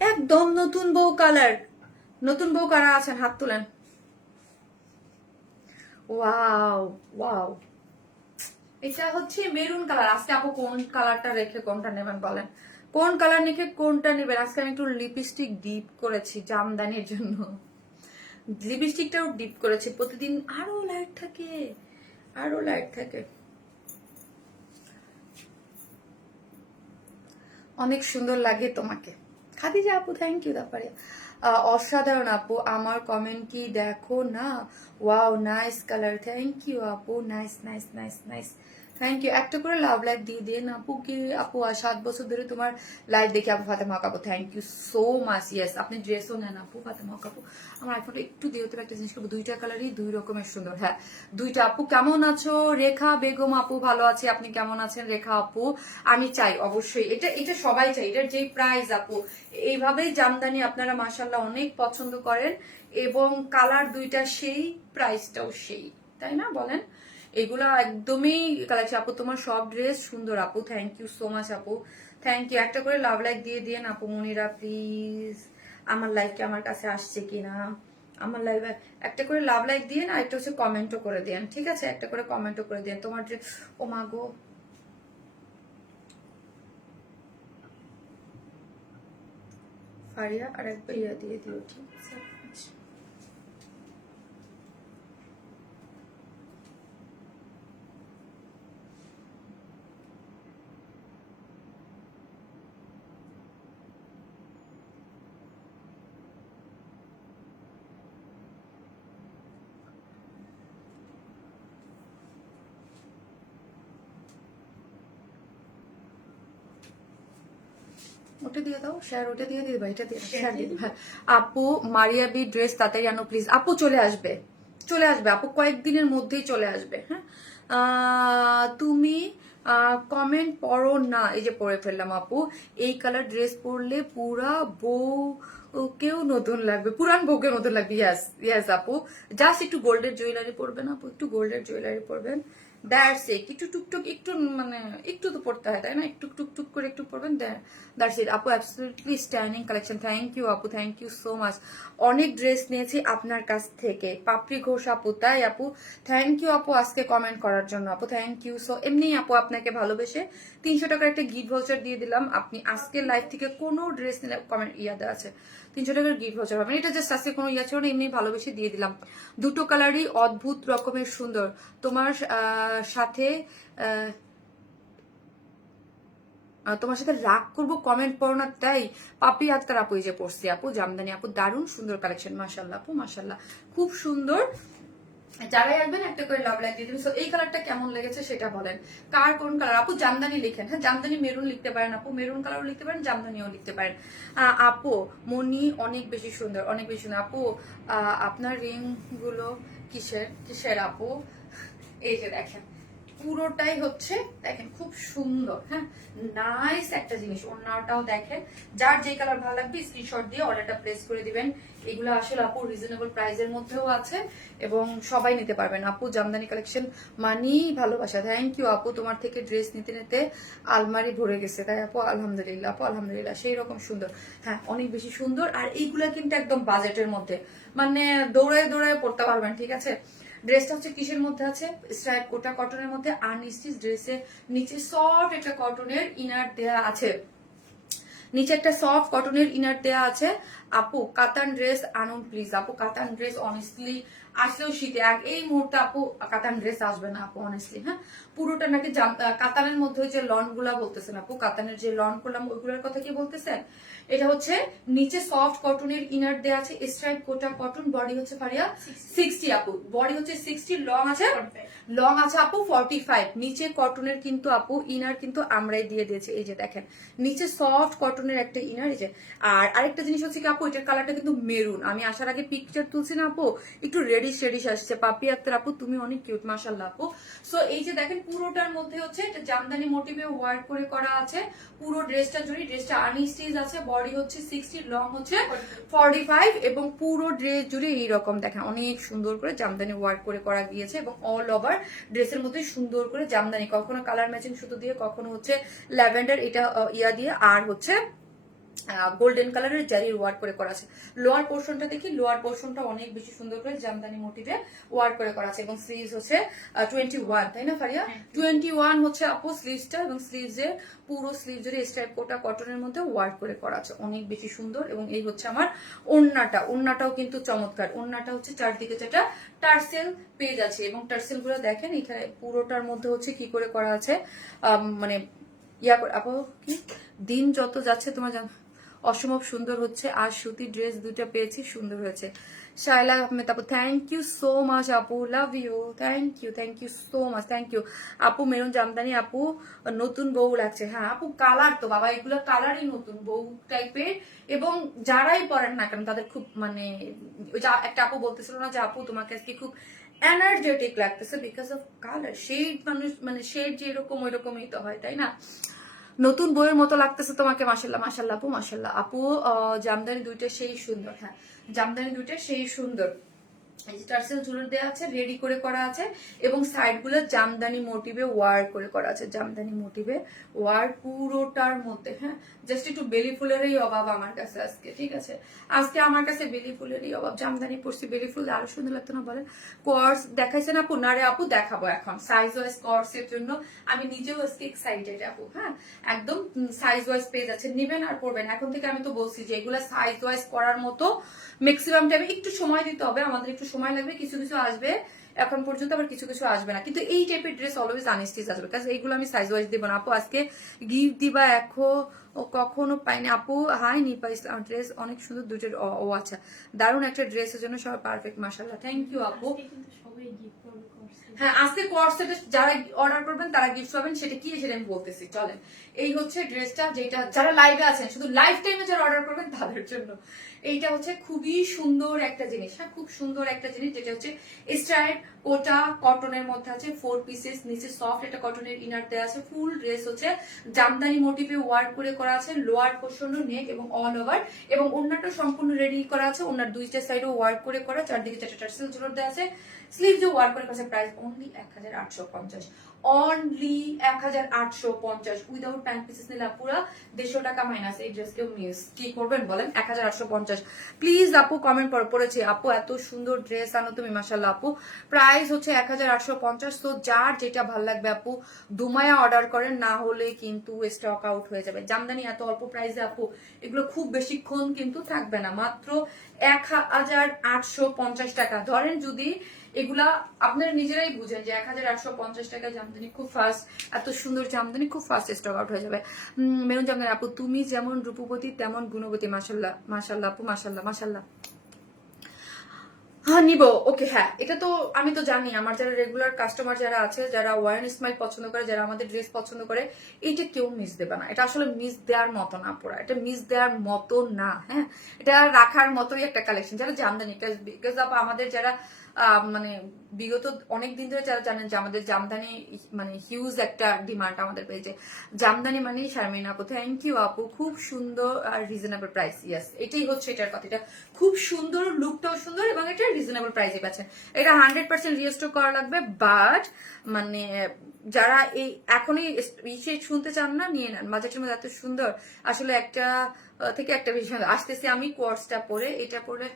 একদম নতুন বউ কালার, নতুন বউ কারা আছেন হাত তুলেন। ওয়াও ওয়াও, এটা হচ্ছে মেরুন কালার। আজকে আপু কোন কালারটা রেখে কোনটা নেবেন বলেন, কোন কালার রেখে কোনটা নেবেন? আজকে আমি একটু লিপস্টিক ডিপ করেছি জামদানির জন্য, লিপস্টিকটাও ডিপ করেছি, প্রতিদিন আরো লাইট থাকে, আরো লাইট থাকে। অনেক সুন্দর লাগে তোমাকে। খাদিজা আপু থ্যাংক ইউ। তারপরে অসাধারণ আপু, আমার কমেন্ট কি দেখো না? Wow nice colour, thank you আপু, nice nice nice nice, thank you. একটা করে লাভ লাইক দিয়ে দিন আপু। কি আপু 7 বছর ধরে তোমার লাইভ দেখে আপু ফাতেমা আপু, thank you so much. Yes, আপনি ড্রেসও নেন আপু ফাতেমা আপু। আমার আইফোনটা একটু দিয়ে হতে একটা জিনিস করবো, দুইটা কালারই দুই রকমের সুন্দর। হ্যাঁ দুইটা। আপু কেমন আছো? রেখা বেগম আপু ভালো আছে, আপনি কেমন আছেন রেখা আপু? আমি চাই অবশ্যই, এটা এটা সবাই চাই, এটার যে প্রাইস আপু, এইভাবেই জামদানি আপনারা মাশাল্লাহ অনেক পছন্দ করেন, এবং কালার দুইটা সেই, প্রাইসটাও সেই, তাই না বলেন? এগুলা একদমই কালেকশন। আপু তোমার সব ড্রেস সুন্দর আপু, থ্যাংক ইউ সো মাচ আপু, থ্যাংক ইউ। একটা করে লাভ লাইক দিয়ে দিন আপু মনিরা প্লিজ। আমার লাইভকে আমার কাছে আসছে কিনা, আমার লাইভ একটা করে লাভ লাইক দিয়ে না, একটা হচ্ছে কমেন্টও করে দেন, ঠিক আছে? একটা করে কমেন্টও করে দেন তোমার যে, ও মা গো, ফারিয়া আর একবার ইয়া দিয়ে দিও, ঠিক আছে? ওটা দিয়ে দাও শেয়ার, ওটা দিয়ে দিবা, এটা দিয়ে শেয়ার দিয়ে দিবা। আপু মারিয়া বি ড্রেস তাড়াতাড়ি আনো প্লিজ। আপু চলে আসবে, চলে আসবে আপু, কয়েকদিনের মধ্যেই চলে আসবে। হ্যাঁ তুমি কমেন্ট পড়ো না, এই যে পড়ে ফেললাম আপু। এই কালার ড্রেস পরলে পুরা বউ কেউ নতুন লাগবে, পুরান বউকে নতুন লাগবে। ইয়াস ইয়াস আপু, জাস্ট একটু গোল্ডের জুয়েলারি পরবেন আপু, একটু গোল্ডের জুয়েলারি পরবেন, দ্যাটস ইট। একটু টুকটুক একটু মানে একটু তো পড়তে হয় তাই না, একটু টুকটুক করে একটু পড়বেন, দ্যাটস ইট আপু। Absolutely standing collection, thank you আপু, থ্যাংক ইউ সো মাচ। অনেক ড্রেস নিয়েছি আপনার কাছ থেকে, পাপড়ি ঘোষ আপু, তাই আপু? থ্যাংক ইউ আপু আজকে কমেন্ট করার জন্য আপু, থ্যাংক ইউ সো। এমনি আপু আপনাকে ভালোবেসে 300 টাকার একটা গিফট ভাউচার দিয়ে দিলাম। আপনি আজকের লাইভ থেকে কোনো ড্রেস নিলে কমেন্ট ইয়া দেওয়া আছে, 300 টাকার গিফট ভাউচার পাবেন। এটা জাস্ট আজকে কোনো ইয়া ছিল না, এমনি ভালোবেসে দিয়ে দিলাম। দুটো কালারই অদ্ভুত রকমের সুন্দর। তোমার সাথে তোমার সাথে রাগ করবো কমেন্ট পড়ো না তাই? পাপি আক্তার আপু, এই যে পড়ছি আপু, জামদানি আপু, দারুণ সুন্দর কালেকশন, মাশাল্লাহ আপু মাশাল্লাহ, খুব সুন্দর। যারাই আসবেন একটা করে লাভ লাইক দিয়ে দিবেন। সো এই কালারটা কেমন লেগেছে সেটা বলেন, কার কোন কালার? আপু জামদানি লিখেন, হ্যাঁ জামদানি মেরুন লিখতে পারেন আপু, মেরুন কালারও লিখতে পারেন, জামদানিও লিখতে পারেন। আপু মনি অনেক বেশি সুন্দর, অনেক বেশি সুন্দর আপু। আপনার রিং গুলো কিসের কিসের আপু? এই যে দেখেন পুরোটাই হচ্ছে, দেখেন খুব সুন্দর, হ্যাঁ নাইস একটা জিনিস। ওড়নাটাও দেখেন, যার যে কালার ভালো লাগবে স্ক্রিনশট দিয়ে অর্ডারটা প্লেস করে দিবেন। এগুলো আসলে আপু রিজনেবল প্রাইসের মধ্যেও আছে এবং সবাই নিতে পারবেন আপু। জামদানি কালেকশন মানেই ভালোবাসা। থ্যাংক ইউ আপু, তোমার থেকে ড্রেস নিতে নিতে আলমারি ভরে গেছে, তাই আপু আলহামদুলিল্লাহ আপু, আলহামদুলিল্লাহ সেই রকম সুন্দর। হ্যাঁ অনেক বেশি সুন্দর, আর এইগুলা কিন্তু একদম বাজেটের মধ্যে, মানে দৌড়ায় দৌড়ায় পড়তে পারবেন, ঠিক আছে? ড্রেসটা হচ্ছে কিসের মধ্যে আছে? স্ট্রাইপ কোটা কটনের মধ্যে, আনস্টিচ ড্রেসের নিচে সফট একটা কটনের ইনার দেয়া আছে, নিচে একটা সফট কটনের ইনার দেয়া আছে। আপু কাতান ড্রেস আনুন প্লিজ আপু, কাতান ড্রেস অনেস্টলি আসলেও শীতে এই মুহূর্তে আপু কাতান ড্রেস আসবে না আপু অনেস্টলি। হ্যাঁ পুরোটা নাকি কাতানের মধ্যে যে লন গুলা বলতেছেন আপু, কাতানের যে লন করলাম ওইগুলোর কথা কি বলতেছেন? এটা হচ্ছে নিচে সফট কটনের ইনার দেয়া আছে, স্ট্রাইপ কোটা কটন, বডি হচ্ছে ফারিয়া 60 আপু, বডি হচ্ছে 60, লং আছে, লং আছে আপু 45। নিচে কটনের কিন্তু আপু ইনার কিন্তু আমরাই দিয়ে দিয়েছি, এই যে দেখেন নিচে সফট কটনের একটা ইনার। এই যে আর আরেকটা জিনিস হচ্ছে কি আপু, এটার কালারটা কিন্তু মেরুন, আমি আসার আগে পিকচার তুলছি না আপু, একটু রেডিশ রেডিশ আসছে। পাপি আক্তার আপু তুমি অনেক কিউট মাশাআল্লাহ আপু। সো এই যে দেখেন পুরোটার মধ্যে হচ্ছে এটা জামদানি মোটিভে ওয়ার্ক করে করা আছে, পুরো ড্রেসটা জুড়ে, ড্রেসটা আনস্টিচ আছে, বডি হচ্ছে 60, লং হচ্ছে 45, এবং পুরো ড্রেস জুড়ে এইরকম দেখেন অনেক সুন্দর করে জামদানি ওয়ার্ক করে করা গিয়েছে, এবং অল ওভার ড্রেসের মধ্যে সুন্দর করে জামদানি, কখনো কালার ম্যাচিং সুতো দিয়ে, কখনো হচ্ছে ল্যাভেন্ডার এটা ইয়া দিয়ে, আর হচ্ছে গোল্ডেন কালারের জারির ওয়ার্ক করে করা আছে। লোয়ার পোর্শনটা দেখি, লোয়ার পোর্শনটা অনেক বেশি সুন্দর করে জামদানি মোটিভে ওয়ার্ক করে করা আছে, এবং স্লিভস হচ্ছে 21, তাই না ফারিয়া? 21 হচ্ছে আপু স্লিভসটা, এবং স্লিভসের পুরো স্লিভ জুড়ে স্ট্রাইপ কোটা কটনের মধ্যে ওয়ার্ক করে করা আছে, অনেক বেশি সুন্দর। এবং এই হচ্ছে আমার ওড়নাটা, ওড়নাটাও কিন্তু চমৎকার। ওড়নাটা হচ্ছে চারদিকে যেটা টার্সেল পেয়ে যাচ্ছে, এবং টার্সেল গুলো দেখেন এখানে পুরোটার মধ্যে হচ্ছে কি করে করা আছে, মানে ইয়া করে আপু কি দিন যত যাচ্ছে তোমার অসম্ভব সুন্দর হচ্ছে। আর সুতির ড্রেস দুটো পেয়েছি, সুন্দর হয়েছে। শায়লা আহমেদ আপু থ্যাংক ইউ সো মাচ আপু, love you, thank you so much, thank you আপু। মেরুন জামদানি আপু নতুন বউ লাগছে। হ্যাঁ আপু কালার তো বাবা, এগুলো কালারই নতুন বউ টাইপের, এবং যারাই পরেন না কেন তাদের খুব মানে একটা আপু বলতেছিল না যে আপু তোমার কাছে খুব এনার্জেটিক লাগতেছে বিকজ অফ কালার শেড, মানুষ মানে শেড যেরকম ওই রকমই তো হয়, তাই না? নতুন বইয়ের মতো লাগতেছে তোমাকে, মাশাল্লাহ মাশাল্লাহ আপু, মাশাল্লাহ আপু। জামদানি দুইটা সেই সুন্দর, হ্যাঁ জামদানি দুইটা সেই সুন্দর। এই যে টার্সেল ঝুলুর দেওয়া আছে, রেডি করে করা আছে, এবং সাইড গুলো জামদানি মোটিভে ওয়ার্ক করে করা আছে, জামদানি মোটিভে ওয়ার্ক পুরোটার মধ্যে। হ্যাঁ জাস্ট একটু বেলি ফুলেরই অভাব আমার কাছে আজকে, ঠিক আছে? আজকে আমার কাছে বেলি ফুলেরই অভাব। জামদানি পড়ছি, বেলি ফুল আরো সুন্দর লাগতো না বলেন? কোর্স দেখাইছেন আপু? না রে আপু, দেখাবো এখন সাইজ ওয়াইজ কোর্সের জন্য। আমি নিজেও আজকে এক্সাইটেড আপু। হ্যাঁ একদম সাইজ ওয়াইজ পেয়ে যাচ্ছে, নিবেন আর পড়বেন। এখন থেকে আমি তো বলছি যে এগুলা সাইজ ওয়াইজ করার মতো ম্যাক্সিমাম টাইমে একটু সময় দিতে হবে, আমাদের একটু সময় লাগবে, কিছু কিছু আসবে এখন পর্যন্ত, আবার কিছু কিছু আসবে না। কিন্তু এই টাইপের ড্রেস অলওয়েজ আনস্টিচ আসবে, কারণ এইগুলো আমি সাইজ ওয়াইজ দিব না আপু। আজকে গিফট দিবা কখনো পাইনি আপু। হাই নিপা ইসলাম, ড্রেস অনেক সুন্দর দুটোর। ও আচ্ছা, দারুণ একটা ড্রেসের জন্য সবাই পারফেক্ট, মাশাআল্লাহ, থ্যাংক ইউ আপু। হ্যাঁ আজকে কোর্সেটে যারা অর্ডার করবেন তারা গিফট পাবেন, সেটা কি সেটা আমি বলতেছি, চলেন। এই হচ্ছে ড্রেসটা, যেটা যারা লাইভে আছেন, শুধু লাইভ টাইমে যারা অর্ডার করবেন তাদের জন্য এইটা হচ্ছে খুবই সুন্দর একটা জিনিস। হ্যাঁ খুব সুন্দর একটা জিনিস, যেটা হচ্ছে স্ট্রাইপ কোটা কটনের মধ্যে আছে, 4 পিসেস, নিচে সফট একটা কটনের ইনার দেওয়া আছে। ফুল ড্রেস হচ্ছে জামদানি মোটিভে ওয়ার্ক করে করা আছে, লোয়ার পোর্শন নেক এবং অল ওভার, এবং ওন্নাটা সম্পূর্ণ রেডি করা আছে, ওন্নার দুইটা সাইডও ওয়ার্ক করে করা, চারদিকে চারটা টার্সেল জোড়া দেওয়া আছে, স্লিভস যে ওয়ার্ক করে করা আছে। Price only 1850, only 1850, without pant pieces নিলে পুরো 150 টাকা মাইনাস। এই ড্রেস কেউ মিস কি করবেন বলেন? 1850। প্লিজ আপু কমেন্ট পড়েছে আপু এত সুন্দর ড্রেস আনো তুমি, মাশাআল্লাহ আপু। প্রাইস হচ্ছে 1850। তো যার যেটা ভালো লাগবে আপু দুমায়া অর্ডার করেন, না হলে কিন্তু স্টক আউট হয়ে যাবে। জামদানি এত অল্প প্রাইসে আপু এগুলো খুব বেশিক্ষণ কিন্তু থাকবে না, মাত্র 1850 টাকা। ধরেন যদি এগুলা আপনারা নিজেরাই বুঝেন যে 1850 টাকা জামদানি খুব ফাস্ট, এত সুন্দর জামদানি খুব ফাস্ট স্টক আউট হয়ে যাবে। মেরুন জামদানি আপু তুমি যেমন রূপবতী তেমন গুণবতী, মাশাল্লাহ মাশাল্লাহ আপু, মাশাল্লাহ মাশাল্লাহ। হ্যাঁ নিব, ওকে। হ্যাঁ এটা তো আমি তো জানি, আমার যারা রেগুলার কাস্টমার যারা আছে, যারা ওয়ান স্মাইল পছন্দ করে, যারা আমাদের ড্রেস পছন্দ করে, এইটা কেউ মিস দেবে না। এটা আসলে মিস দেওয়ার মতো না পড়া, এটা মিস দেওয়ার মতো না। হ্যাঁ এটা রাখার মতোই একটা কালেকশন, যারা জামদানি, বিকজ আমাদের যারা মানে বিগত অনেক দিন ধরে যারা জানেন যে আমাদের জামদানি মানে হিউজ একটা ডিমান্ড আমাদের পেয়েছে। জামদানি মানে শারমিন আপু, থ্যাংক ইউ আপু, খুব সুন্দর আর রিজনেবল প্রাইস। ইয়েস এটাই হচ্ছে এটার কথা, এটা খুব সুন্দর, লুকটাও সুন্দর, এবং এটা রিজনেবল প্রাইসে পাচ্ছেন। এটা 100% রিস্টক করা লাগবে, বাট মানে যারা এই এখনই শুনতে চান না, নিয়ে নেন। বাজেটের মধ্যে এত সুন্দর, আসলে একটা থেকে একটা বেশি সুন্দর। আসতেছি আমি কোর্সটা পরে, এটা পরে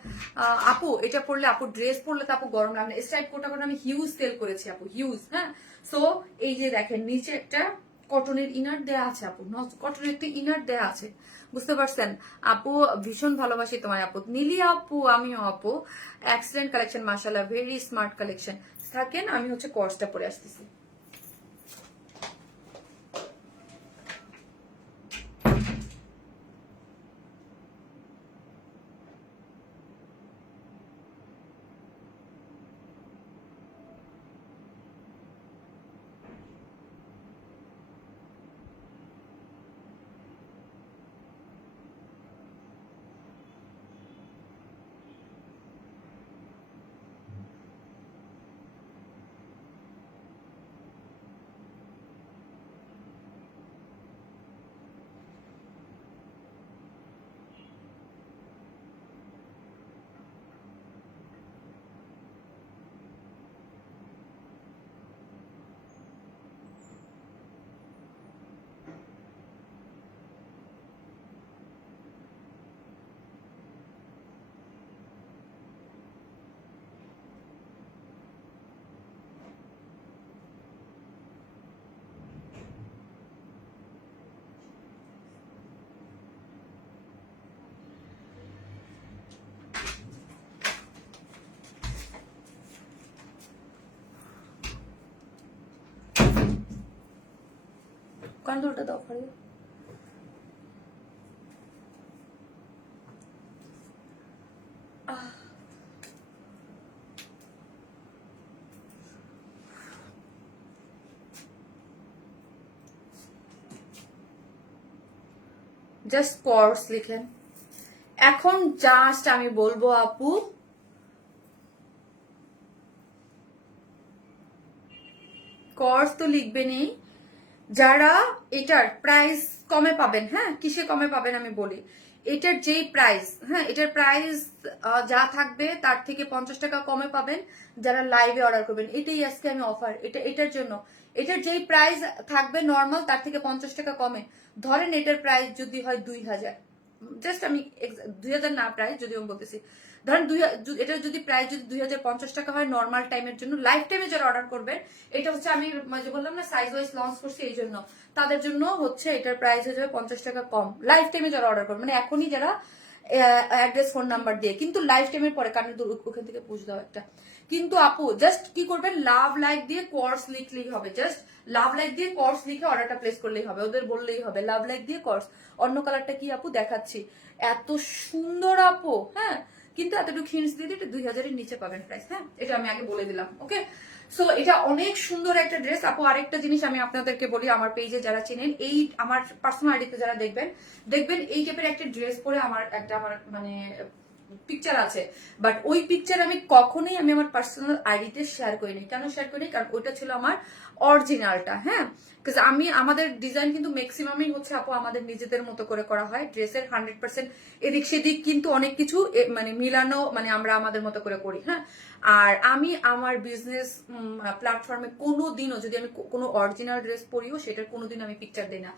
আপু এটা পরলে, আপু ড্রেস পরলে তো আপু গরম লাগে না। স্ট্রাইপ কোটা করে আমি হিউজ সেল করেছি আপু, হিউজ। হ্যাঁ সো এই যে দেখেন নিচে একটা কটনের ইনার দেয়া আছে আপু, কটনের একটা ইনার দেয়া আছে, বুঝতে পারছেন আপু? ভীষণ ভালোবাসি তোমার আপু, নীলি আপু, আমিও আপু। এক্সেলেন্ট কালেকশন, মাশাআল্লাহ, ভেরি স্মার্ট কালেকশন। থাকেন আমি হচ্ছে কোর্সটা পরে আসতেছি। কান্দুলটা দাও ফারিয়া। জাস্ট কোর্স লিখেন। এখন জাস্ট আমি বলবো আপু, কোর্স তো লিখবেনই, যারা এটার প্রাইস কমে পাবেন, হ্যাঁ কিসে কমে পাবেন আমি বলি, এটার যেই প্রাইস, হ্যাঁ এটার প্রাইস যা থাকবে তার থেকে 50 টাকা কমে পাবেন যারা লাইভে অর্ডার করবেন। এটাই আজকে আমি অফার, এটার জন্য। এটার যেই প্রাইস থাকবে নর্মাল তার থেকে 50 টাকা কমে। ধরেন এটার প্রাইস যদি হয় 2000, জাস্ট আমি 2000 না প্রাইস যদি আমি বলতেছি, ধরেন এটার যদি প্রাইস যদি 2050 টাকা হয় নর্মাল টাইমের জন্য, লাইফ টাইমে যারা অর্ডার করবে, এটা হচ্ছে আমি যে বললাম না সাইজ ওয়াইজ লঞ্চ করছি এই জন্য, তাদের জন্য হচ্ছে এটার প্রাইস হয়ে যাবে 50 টাকা কম লাইফ টাইমে যারা অর্ডার করবে, মানে এখনই যারা অ্যাড্রেস ফোন নাম্বার দিয়ে। কিন্তু লাইফ টাইমের পরে কারণ ওখান থেকে পুষ দাও একটা। কিন্তু আপু জাস্ট কি করবেন, লাভ লাইক দিয়ে কোর্স লিখলেই হবে, জাস্ট লাভ লাইক দিয়ে কোর্স লিখে অর্ডারটা প্লেস করলেই হবে, ওদের বললেই হবে লাভ লাইক দিয়ে কোর্স। অন্য কালারটা কি আপু দেখাচ্ছি, এত সুন্দর আপু, হ্যাঁ কিন্তু এতটুকু হিন্টস দিয়ে এটা 2000-এর নিচে পাবেন প্রাইস, হ্যাঁ এটা আমি আগে বলে দিলাম। ওকে, সো এটা অনেক সুন্দর একটা ড্রেস আপু। আরেকটা জিনিস আমি আপনাদেরকে বলি, আমার পেজে যারা চেনেন, এই আমার পার্সোনাল আইডিতে যারা দেখবেন এই টাইপের একটা ড্রেস পরে আমার মানে পিকচার আছে, বাট ওই পিকচার আমি কখনোই আমার পার্সোনাল আইডিতে শেয়ার করিনি। কেন শেয়ার করিনি, কারণ ওইটা ছিল আমার অরিজিনালটা, হ্যাঁ আমাদের ডিজাইন কিন্তু ম্যাক্সিমামই হচ্ছে আপু আমাদের নিজেদের মতো করে করা হয়। ড্রেসের 100% এদিক সেদিক কিন্তু অনেক কিছু মানে মিলানো, মানে আমরা আমাদের মতো করে করি, হ্যাঁ। আর আমি আমার বিজনেস প্ল্যাটফর্মে কোনোদিনও যদি আমি কোনো অরিজিনাল ড্রেস পরিও সেটার কোনোদিন আমি পিকচার দিই না।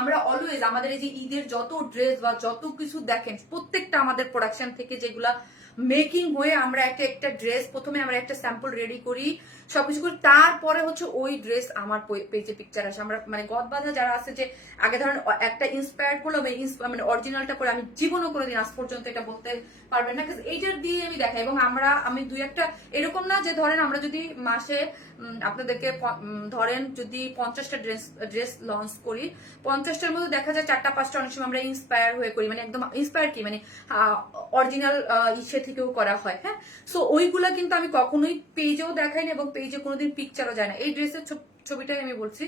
আমরা অলওয়েজ আমাদের এই যে ঈদের যত ড্রেস বা যত কিছু দেখেন, প্রত্যেকটা আমাদের প্রোডাকশন থেকে যেগুলা মেকিং হয়ে আমরা একটা ড্রেস প্রথমে আমরা একটা স্যাম্পল রেডি করি, সবকিছু করি, তারপরে হচ্ছে ওই ড্রেস আমার পেজে পিকচার আসে। আমরা মানে গদবাঁধা যারা আছে যে আগে ধরেন একটা ইন্সপায়ার্ড করলো মানে অরিজিনালটা করে, আমি জীবনও কোনোদিন আজ পর্যন্ত এটা বলতে পারবেন না, এইটার দিয়ে আমি দেখাই। এবং আমি দুই একটা এরকম না যে ধরেন আমরা যদি মাসে আপনাদেরকে ধরেন যদি 50টা ড্রেস লঞ্চ করি, 50টার মধ্যে দেখা যায় 4টা-5টা অনেক সময় আমরা ইন্সপায়ার হয়ে করি, মানে একদম ইন্সপায়ার কি মানে অরিজিনাল ইসে থেকেও করা হয়, হ্যাঁ। সো ওইগুলা কিন্তু আমি কখনোই পেজেও দেখাই না এবং পেজে কোনোদিন পিকচারও যায় না। এই ড্রেসের ছবিটাই আমি বলছি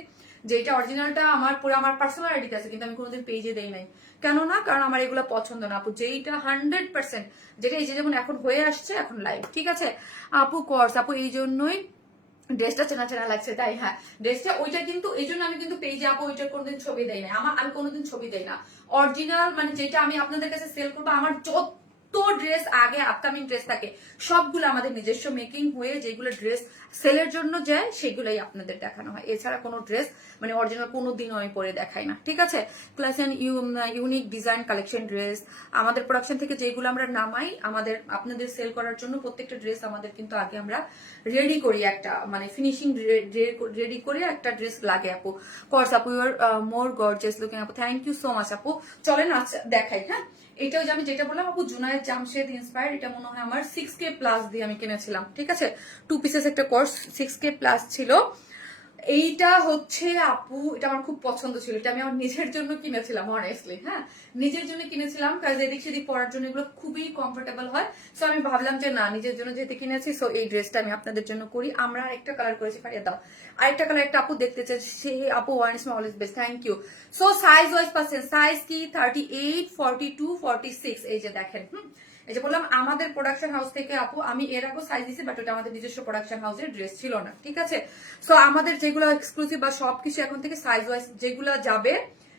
যে এটা অরিজিনালটা আমার পুরো আমার পার্সোনাল আইডিতে আছে, কিন্তু আমি কোনোদিন পেজে দেই নাই। কেন না, কারণ আমার এগুলো পছন্দ না আপু। যেইটা 100% যেটা এই যে যেমন এখন হয়ে আসছে এখন লাইভ, ঠিক আছে আপু কোর্স আপু, এই জন্যই ড্রেসটা চেনা চেনা লাগছে তাই, হ্যাঁ ড্রেসটা ওইটা কিন্তু এই জন্য আমি কিন্তু পেজে আপু ওইটার কোনোদিন ছবি দেই না। আমি কোনোদিন ছবি দেই না। অরিজিনাল মানে যেটা আমি আপনাদের কাছে সেল করবো, আমার যত ড্রেস আগে আপকামিং ড্রেস থাকে সবগুলো আমাদের নিজস্ব মেকিং হয়ে যেগুলো ড্রেস সেলের জন্য যায় সেগুলোই আপনাদের দেখানো হয়। এছাড়া কোনো ড্রেস মানে অরিজিনাল কোনো দিনও আমি পরে দেখাই না, ঠিক আছে। Class and unique design collection dress আমাদের প্রোডাকশন থেকে যেগুলো আমরা নামাই আপনাদের সেল করার জন্য, প্রত্যেকটা ড্রেস আমাদের কিন্তু আগে আমরা রেডি করি, একটা মানে ফিনিশিং রেডি করে একটা ড্রেস লাগে আপু। কোর্স আপু you are more gorgeous looking আপু, থ্যাংক ইউ সো মাচ আপু। চলেন আচ্ছা দেখাই, হ্যাঁ এটাও যে আমি যেটা বললাম আপু জুনায়েদ জামশেদ ইন্সপায়ার্ড, এটা মনে হয় আমার 6K প্লাস দিয়ে আমি কিনেছিলাম, ঠিক আছে 2 পিসেস একটা কোর্স 6K প্লাস ছিল। এইটা হচ্ছে আপু এটা আমার খুব পছন্দ ছিল, এটা আমি আমার নিজের জন্য কিনেছিলাম অনেস্টলি, হ্যাঁ নিজের জন্য কিনেছিলাম, কারণ এদিক সেদিক পরার জন্য এগুলো খুবই কমফোর্টেবল হয়। সো আমি ভাবলাম যে না নিজের জন্য যেহেতু কিনেছি, সো এই ড্রেসটা আমি আপনাদের জন্য করি। আমরা আরেকটা কালার করেছি, ফারিয়া দাও আরেকটা কালার, একটা আপু দেখতে চাই সেই আপু one is always best, thank you. So size wise পাচ্ছেন, সাইজ কি 38, 42, 46, এই যে দেখেন, এই যে বললাম আমাদের প্রোডাকশন হাউস থেকে আপু, আমি এর আগেও সাইজ দিছি বাট ওটা আমাদের নিজস্ব প্রোডাকশন হাউসের ড্রেস ছিল না, ঠিক আছে। সো আমাদের যেগুলো এক্সক্লুসিভ বা সবকিছু এখন থেকে সাইজ ওয়াইজ যেগুলো যাবে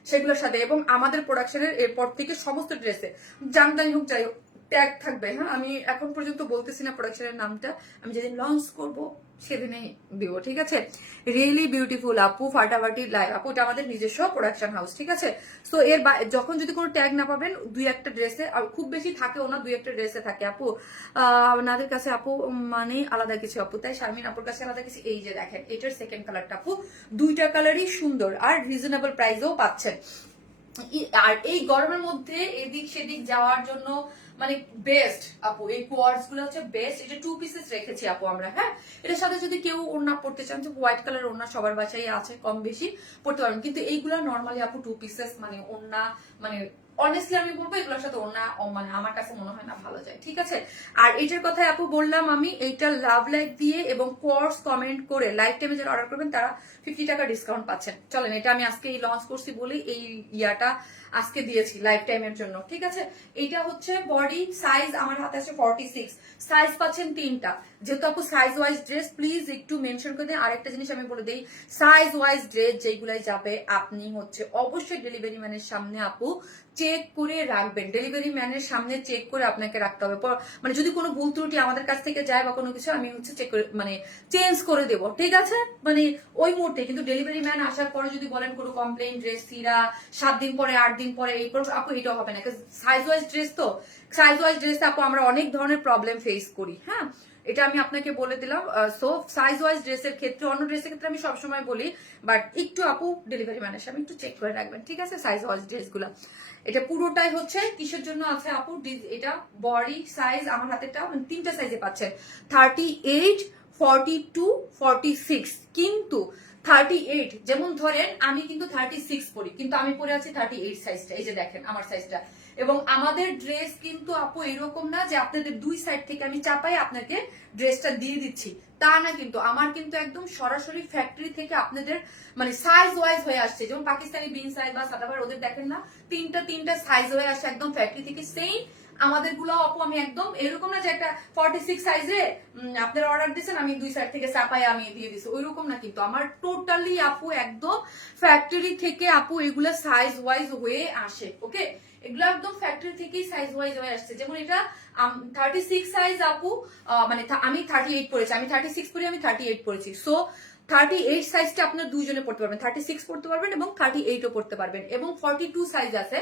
সেগুলোর সাথে, এবং আমাদের প্রোডাকশনের এরপর থেকে সমস্ত ড্রেসে জামদানি হোক যাই হোক ট্যাগ থাকবে, হ্যাঁ আমি এখন পর্যন্ত বলতেছি না প্রোডাকশনের নামটা, আমি যেদিন লঞ্চ করবো সেদিনেই দিব, ঠিক আছে। রিয়েলি বিউটিফুল আপু, ফাটাফাটি লাইভ আপু, এটা আমাদের নিজস্ব প্রোডাকশন হাউস, ঠিক আছে। তো এর যখন যদি কোনো ট্যাগ না পাবেন, দুই একটা ড্রেসে, খুব বেশি থাকেও না, দুই একটা ড্রেসে থাকে আপু। আপনাদের কাছে আপু মানে আলাদা কিছু আপু, তাই শারমিন আপুর কাছে আলাদা কিছু। এই যে দেখেন এটার সেকেন্ড কালারটা আপু, দুইটা কালারই সুন্দর আর রিজনেবল প্রাইসেও পাচ্ছেন। আর এই গরমের মধ্যে এদিক সেদিক যাওয়ার জন্য মানে বেস্ট আপু, এই কোয়ার্ডস গুলো হচ্ছে বেস্ট। এটা 2 পিসেস রেখেছি আপু আমরা, হ্যাঁ। এটার সাথে যদি কেউ ওড়না পড়তে চান, যে হোয়াইট কালার ওড়না সবার বাসায় আছে, কম বেশি পড়তে পারবেন, কিন্তু এইগুলা নর্মালি আপু 2 পিসেস মানে ওড়না, মানে অনেস্টলি আমি বলবো এগুলোর সাথে ওড়না মানে আমার কাছে মনে হয় না ভালো যায়, ঠিক আছে। আর এটার কথাই আপু বললাম আমি, এইটা লাভ লাইক দিয়ে এবং কোর্স কমেন্ট করে লাইফ টাইমে যারা অর্ডার করবেন তারা 50 টাকা ডিসকাউন্ট পাচ্ছেন। চলেন, এটা আমি আজকে লঞ্চ করছি বলে এই ইয়াটা আজকে দিয়েছি লাইফ টাইমের জন্য, ঠিক আছে। এইটা হচ্ছে বডি সাইজ আমার হাতে আছে 46, সাইজ পাচ্ছেন 3টা। যেহেতু আপু সাইজ ওয়াইজ ড্রেস, প্লিজ একটু মেনশন করে দিন। আরেকটা জিনিস আমি বলে দিই, সাইজ ওয়াইজ ড্রেস যেগুলাই যাবে আপনি হচ্ছে অবশ্যই ডেলিভারি ম্যানের সামনে আপু চেক করে রাখবেন। ডেলিভারি ম্যানের সামনে চেক করে আপনাকে রাখতে হবে, মানে যদি কোনো ভুল ত্রুটি আমাদের কাছ থেকে যায় বা কোনো কিছু, আমি হচ্ছে চেক করে মানে চেঞ্জ করে দেবো, ঠিক আছে, মানে ওই মুহূর্তে। কিন্তু ডেলিভারি ম্যান আসার পরে যদি বলেন কোনো কমপ্লেন, ড্রেস সিরা 7 দিন পরে 8 দিন পরে, এরপর আপু এটা হবে না। সাইজ ওয়াইজ ড্রেস তো, সাইজ ওয়াইজ ড্রেসে আপু আমরা অনেক ধরনের প্রবলেম ফেস করি, হ্যাঁ, এটা আমি আপনাকে বলে দিলাম। সো সাইজ ওয়াইজ ড্রেসের ক্ষেত্রে, অন্য ড্রেসের ক্ষেত্রে আমি সবসময় বলি, বাট একটু আপু ডেলিভারি ম্যানের সামনে একটু চেক করে রাখবেন, ঠিক আছে, সাইজ ওয়াইজ ড্রেসগুলো। এটা পুরোটাই হচ্ছে কিসের জন্য আছে আপু, এটা বডি সাইজ আমার হাতেটা মানে 3টা সাইজে পাচ্ছেন, 38, 42, 46। কিন্তু 38, যেমন ধরেন আমি কিন্তু 36 পরি, কিন্তু আমি পরে আছি 38 সাইজটা, এই যে দেখেন আমার সাইজটা। এবং আমাদের ড্রেস কিন্তু আপু এরকম না যে আপনাদের 2 সাইড থেকে আমি চাপাই আপনাকে ড্রেসটা দিয়ে দিচ্ছি, তা না। কিন্তু আমার কিন্তু একদম সরাসরি ফ্যাক্টরি থেকে আপনাদের মানে সাইজ ওয়াইজ হয়ে আসছে। যেমন পাকিস্তানি বিন সাইজ বা সাদাবার, ওদের দেখেন না 3টা সাইজ হয়ে আসছে একদম ফ্যাক্টরি থেকে, সেম আমাদের গুলো আপু আমি একদম এরকম না যে একটা 46 সাইজে আপনারা অর্ডার দিচ্ছেন আমি 2 সাইড থেকে চাপাই আমি দিয়ে দিচ্ছি, ওইরকম না। কিন্তু আমার টোটালি আপু একদম ফ্যাক্টরি থেকে আপু এগুলা সাইজ ওয়াইজ হয়ে আসে, ওকে। এগুলো একদম ফ্যাক্টরি থেকেই সাইজ ওয়াইজ হয়ে আসছে। যেমন এটা 36 সাইজ আপু, মানে আমি 38 পরেছি, আমি 36 পরে আমি 38 পরেছি। সো 38 সাইজটা আপনার দুইজনে পড়তে পারবেন, 36 পড়তে পারবেন এবং 38ও পড়তে পারবেন। এবং 42 সাইজ আছে,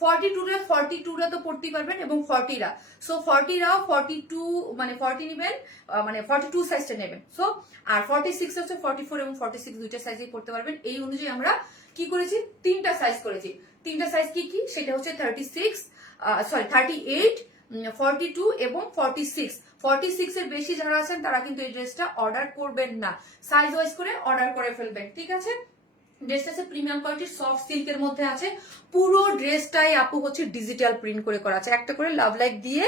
42রা তো পড়তেই পারবেন এবং 40রা। সো 40রাও 42 মানে 40 নেবেন, মানে 42 সাইজটা নেবেন। সো আর 46 হচ্ছে 44 এবং 46 দুইটা সাইজেই পড়তে পারবেন। এই অনুযায়ী আমরা কি করেছি, 3টা সাইজ করেছি। 3টা সাইজ কি কি, সেটা হচ্ছে 38, 42 এবং 46। 46 এর বেশি যারা আছেন তারা কিন্তু এই ড্রেসটা অর্ডার করবেন না, সাইজ ওয়াইজ করে অর্ডার করে ফেলবেন, ঠিক আছে। ড্রেসটা আছে প্রিমিয়াম কোয়ালিটির সফট সিল্কের মধ্যে আছে। পুরো ড্রেসটাই আপু হচ্ছে ডিজিটাল প্রিন্ট করে করা আছে। একটা করে লাভ লাইক দিয়ে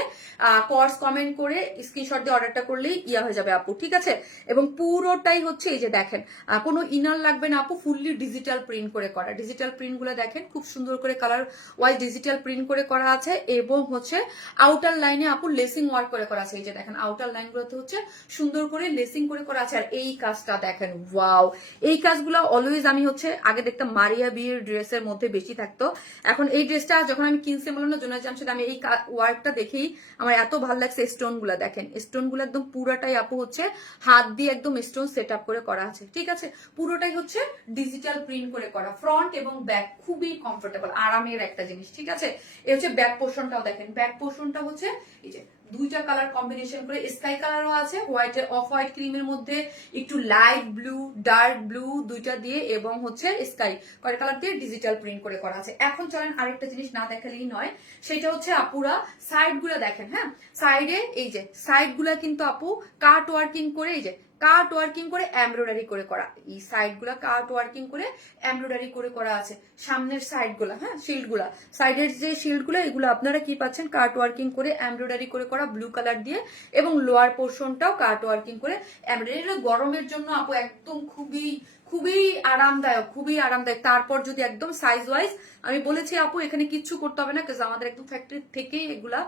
কোর্স কমেন্ট করে স্ক্রিনশট দিয়ে অর্ডারটা করলেই ইয়া হয়ে যাবে আপু, ঠিক আছে। এবং পুরোটাই হচ্ছে এই যে দেখেন, কোনো ইনার লাগবে না আপু, ফুললি ডিজিটাল প্রিন্ট করে করা। ডিজিটাল প্রিন্ট গুলো দেখেন খুব সুন্দর করে কালার ওয়াইজ ডিজিটাল প্রিন্ট করে করা আছে। এবং হচ্ছে আউটার লাইনে আপু লেসিং ওয়ার্ক করে করা আছে। এই যে দেখেন আউটার লাইন গুলোতে হচ্ছে সুন্দর করে লেসিং করে করা আছে। আর এই কাজটা দেখেন, ওয়াও, এই কাজগুলো অলওয়েজ আমি হচ্ছে আগে দেখতাম মারিয়া বিয়ের ড্রেসের মধ্যে বেশি থাকতো। এখন এই ড্রেসটা যখন আমি কিনছি বললাম না জোনাল জামশেদ, আমি এই ওয়ার্কটা দেখেই আমার এত ভালো লাগছে। স্টোন গুলা দেখেন, স্টোন গুলো একদম পুরোটাই আপু হচ্ছে হাত দিয়ে একদম স্টোন সেট আপ করে করা আছে, ঠিক আছে। পুরোটাই হচ্ছে ডিজিটাল প্রিন্ট করে করা। ফ্রন্ট এবং ব্যাক খুবই কমফোর্টেবল, আরামের একটা জিনিস, ঠিক আছে। এই হচ্ছে ব্যাক পোর্শনটাও দেখেন, ব্যাক পোর্শনটা হচ্ছে এই যে 2টা কালার কম্বিনেশন করে, স্কাই কালারও আছে, হোয়াইট অফ হোয়াইট ক্রিমের মধ্যে একটু লাইট ব্লু, ডার্ক ব্লু 2টা দিয়ে এবং হচ্ছে স্কাই কয়েক কালার দিয়ে ডিজিটাল প্রিন্ট করে করা আছে। এখন চলেন আরেকটা জিনিস না দেখালেই নয়, সেটা হচ্ছে আপুরা সাইড গুলা দেখেন, হ্যাঁ। সাইডে এই যে সাইড গুলা কিন্তু আপু কাট ওয়ার্কিং করে, এই যে কাট ওয়ার্কিং করে এমব্রয়ডারি করে করা। এই সাইড গুলা কাট ওয়ার্কিং করে এমব্রয়ডারি করে করা আছে। সামনের সাইড গুলা, হ্যাঁ, শিল্ড গুলা, সাইডের যে শিল্ড গুলো, এগুলো আপনারা কি পাচ্ছেন, কাট ওয়ার্কিং করে এমব্রয়ডারি করে করা ব্লু কালার দিয়ে। এবং লোয়ার পোর্শনটাও কাট ওয়ার্কিং করে এমব্রয়ডারি। গরমের জন্য আপু একদম খুবই খুবই আরামদায়ক, খুবই আরামদায়ক। তারপর যদি একদম সাইজ ওয়াইজ আমি বলেছি আপু এখানে কিচ্ছু করতে হবে না, কারণ আমাদের একদম ফ্যাক্টরি থেকেই এগুলা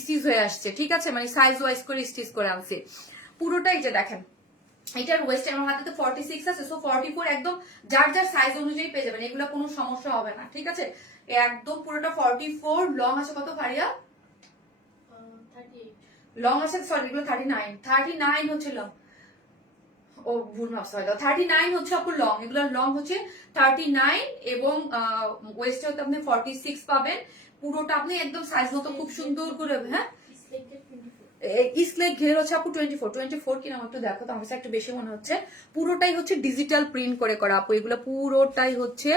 স্টিচ হয়ে আসছে, ঠিক আছে, মানে সাইজ ওয়াইজ করে স্টিচ করে আনছি পুরোটাই। যে দেখেন এটার ওয়েস্ট আমার হাতে তো 46 আছে, সো 44 একদম যার যার সাইজ অনুযায়ী পেয়ে যাবেন, এগুলা কোনো সমস্যা হবে না, ঠিক আছে। একদম পুরোটা 44। লং আছে কত ফারিয়া, 38 লং আছে, সরি এগুলো 39 হচ্ছে লং, ও ভুল মাপছে হয়তো, 39 হচ্ছে আপু লং, এগুলো লং হচ্ছে 39 এবং ওয়েস্টে হতে আপনি 46 পাবেন। পুরোটা আপনি একদম সাইজ মতো খুব সুন্দর করে, হ্যাঁ, ইসলেক ঘের হচ্ছে আপু 24 কিনা একটু দেখো তো, আমার কাছে একটু বেশি মনে হচ্ছে। পুরোটাই হচ্ছে ডিজিটাল প্রিন্ট করে করা আপু, এগুলো পুরোটাই হচ্ছে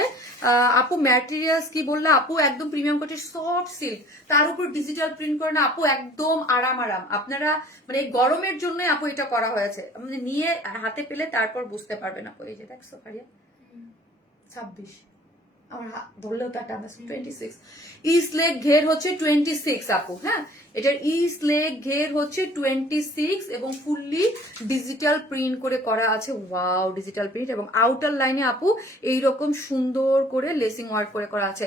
আপু ম্যাটেরিয়ালস কি বললা আপু, একদম প্রিমিয়াম কোয়ালিটির সফট সিল্ক, তার উপর ডিজিটাল প্রিন্ট করে না আপু, একদম আরাম আরাম। আপনারা মানে এই গরমের জন্য আপু এটা করা হয়েছে, মানে নিয়ে হাতে পেলে তারপর বুঝতে পারবেন আপু। এই যে দেখছো ফারিয়া 26, আমার ধরলেও তার টান 26। ইসলেক ঘের হচ্ছে 26 আপু, হ্যাঁ এটার ইসলেক ঘের হচ্ছে 26 এবং ফুললি ডিজিটাল প্রিন্ট করে করা আছে। ওয়াও, ডিজিটাল প্রিন্ট এবং আউটার লাইনে আপু এইরকম সুন্দর করে লেসিং ওয়ার্ক করে করা আছে।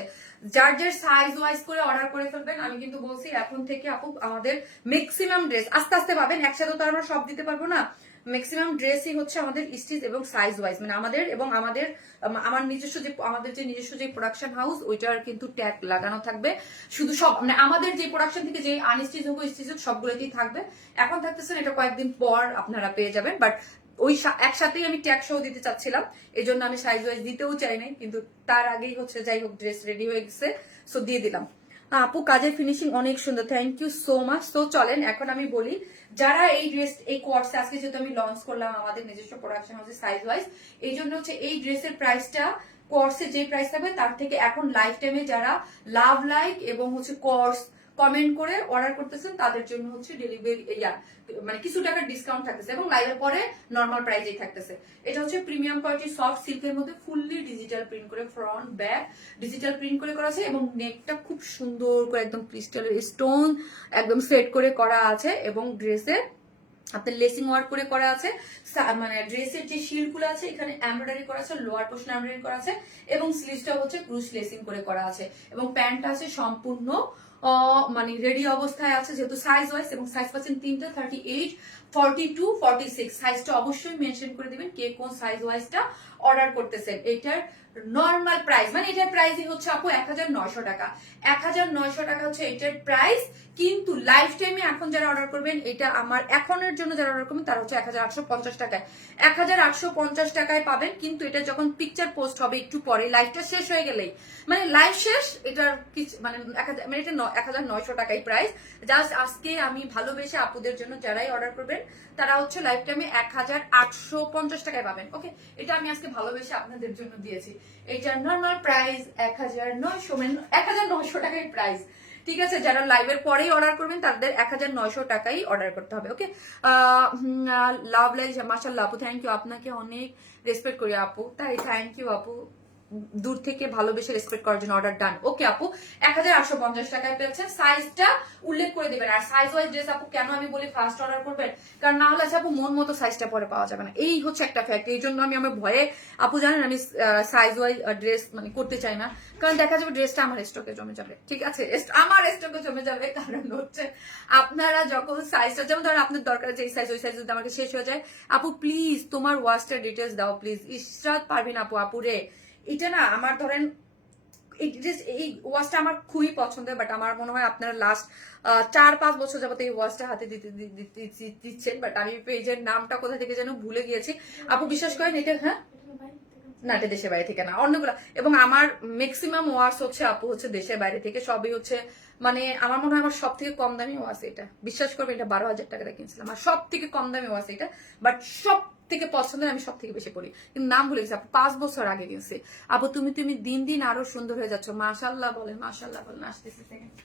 যার যার সাইজ ওয়াইজ করে অর্ডার করে ফেলবেন। আমি কিন্তু বলছি এখন থেকে আপু আমাদের ম্যাক্সিমাম ড্রেস আস্তে আস্তে পাবেন, একসাথে তো আমরা সব দিতে পারবো না। ম্যাক্সিমাম ড্রেসই হচ্ছে আমাদের স্টিচ এবং সাইজ ওয়াইজ, মানে আমাদের এবং আমার নিজস্ব যে আমাদের যে নিজস্ব যে প্রোডাকশন হাউস ওইটার কিন্তু ট্যাগ লাগানো থাকবে। শুধু সব মানে আমাদের যে প্রোডাকশন থেকে যে আনস্টিচ হোক স্টিচ হোক সবগুলোতেই থাকবে। এখন থাকতেছেন, এটা কয়েকদিন পর আপনারা পেয়ে যাবেন, বাট ওই একসাথেই আমি ট্যাগ সহ দিতে চাচ্ছিলাম, এই জন্য আমি সাইজ ওয়াইজ দিতেও চাই নাই, কিন্তু তার আগেই হচ্ছে যাই হোক ড্রেস রেডি হয়ে গেছে, সো দিয়ে দিলাম। আপু কাজের ফিনিশিং অনেক সুন্দর, থ্যাংক ইউ সো মাচ। তো চলেন এখন আমি বলি, যারা এই ড্রেস এই কোর্সে আজকে যেহেতু আমি লঞ্চ করলাম আমাদের নিজস্ব প্রোডাকশন হাউসে সাইজ ওয়াইজ, এই জন্য হচ্ছে এই ড্রেসের প্রাইসটা কোর্সে যে প্রাইস থাকবে তার থেকে এখন লাইফ টাইমে যারা লাভ লাইক এবং হচ্ছে কোর্স কমেন্ট করে অর্ডার করতেছেন তাদের জন্য হচ্ছে ডেলিভারি মানে কিছু টাকার ডিসকাউন্ট থাকতেছে এবং লাইভের পরে নর্মাল প্রাইসেই থাকতেছে। এটা হচ্ছে প্রিমিয়াম কোয়ালিটি সফট সিল্কের মধ্যে ফুললি ডিজিটাল প্রিন্ট করে, ফ্রন্ট ব্যাক ডিজিটাল প্রিন্ট করে করা আছে এবং নেকটা খুব সুন্দর করে একদম ক্রিস্টালের স্টোন একদম সেট করে করা আছে এবং ড্রেসের আপনার লেসিং ওয়ার্ক করে করা আছে। মানে ড্রেসের যে শিল্ডগুলো আছে এখানে এমব্রয়ডারি করা আছে, লোয়ার পোর্শন এমব্রয়ডারি করা আছে এবং স্লিভসটা হচ্ছে ক্রুশ লেসিং করে করা আছে এবং প্যান্টটা আছে সম্পূর্ণ মানে রেডি অবস্থায় আছে, যেহেতু সাইজ ওয়াইজ এবং সাইজ পাচ্ছেন তিনটা 38, 42, 46। সাইজটা অবশ্যই মেনশন করে দিবেন কে কোন সাইজ ওয়াইজটা অর্ডার করতেছেন। এটার নর্মাল প্রাইস মানে এটার প্রাইসই হচ্ছে আপু 1900 টাকা। 1900 টাকা হচ্ছে এটার প্রাইস, কিন্তু লাইফ টাইমে এখন যারা অর্ডার করবেন, এটা আমার এখনের জন্য যারা অর্ডার করবেন তারা হচ্ছে 1850 টাকায়, 1850 টাকায় পাবেন। কিন্তু এটা যখন পিকচার পোস্ট হবে একটু পরে, লাইফটা শেষ হয়ে গেলেই মানে লাইফ শেষ, এটার মানে এটা 1900 টাকাই প্রাইস। জাস্ট আজকে আমি ভালোবেসে আপুদের জন্য যারাই অর্ডার করবেন তারা হচ্ছে লাইফ টাইমে 1850 টাকায় পাবেন। ওকে, এটা আমি আজকে ভালোবেসে আপনাদের জন্য দিয়েছি। এটার নর্মাল প্রাইস 1900, মানে 1900 টাকাই প্রাইস। ঠিক আছে, যারা লাইভের পরেই অর্ডার করবেন তাদের 1900 টাকাই অর্ডার করতে হবে। ওকে, লাভ লাইভ মাশাআল্লাহ আপু, থ্যাংক ইউ, আপনাকে অনেক রেসপেক্ট করি আপু। তাই থ্যাংক ইউ আপু, দূর থেকে ভালোবেসে রেসপেক্ট করার জন্য। অর্ডার ডান। ওকে আপু, 1850 টাকায় পেয়েছেন। সাইজটা উল্লেখ করে দিবেন। আর সাইজ ওয়াইজ ড্রেস আপু কেন আমি বলি ফার্স্ট অর্ডার করবেন, কারণ না হলে আপু মন মতো সাইজটা পরে পাওয়া যাবে না, এই হচ্ছে একটা ফ্যাক্ট। এই জন্য আমি আমার ভয়ে আপু জানেন আমি সাইজ ওয়াইজ ড্রেস মানে করতে চাই না, কারণ দেখা যাবে ড্রেসটা আমার স্টকে জমে যাবে। ঠিক আছে, আমার স্টকে জমে যাবে, কারণ হচ্ছে আপনারা যখন সাইজটা, যেমন ধরেন আপনার দরকার যে সাইজ, ওই সাইজ যদি আমাকে শেষ হয়ে যায়, আপু প্লিজ তোমার ওয়াচটার ডিটেলস দাও প্লিজ। ইশরাত পারবেন আপু, আপুরে এটা না আমার ধরেন এই ওয়াচটা আমার খুবই পছন্দের, বাট আমার মনে হয় আপনারা লাস্ট 4-5 বছর যাবত এই ওয়াচটা হাতে দিচ্ছেন, বাট আমি পেজের নামটা কোথা থেকে যেন ভুলে গিয়েছি। আপু বিশ্বাস করেন এটা, হ্যাঁ না এটা দেশের বাইরে থেকে না, অন্যগুলো। এবং আমার ম্যাক্সিমাম ওয়াচ হচ্ছে আপু হচ্ছে দেশের বাইরে থেকে, সবই হচ্ছে মানে আমার মনে হয় আমার সব থেকে কম দামি ওয়াচ এটা। বিশ্বাস করবে এটা 12,000 টাকা দিয়ে কিনছিলাম, আর সব থেকে কম দামি ওয়াচ এটা, বাট সব থেকে পছন্দের, আমি সব থেকে বেশি পড়ি, কিন্তু নাম ভুলে গেছি আপু, 5 বছর আগে কিনছি। আপু তুমি দিন দিন আরো সুন্দর হয়ে যাচ্ছ, মাশাআল্লাহ বলেন, মাশাআল্লাহ বলেন। আসতেছি সেকেন্ড।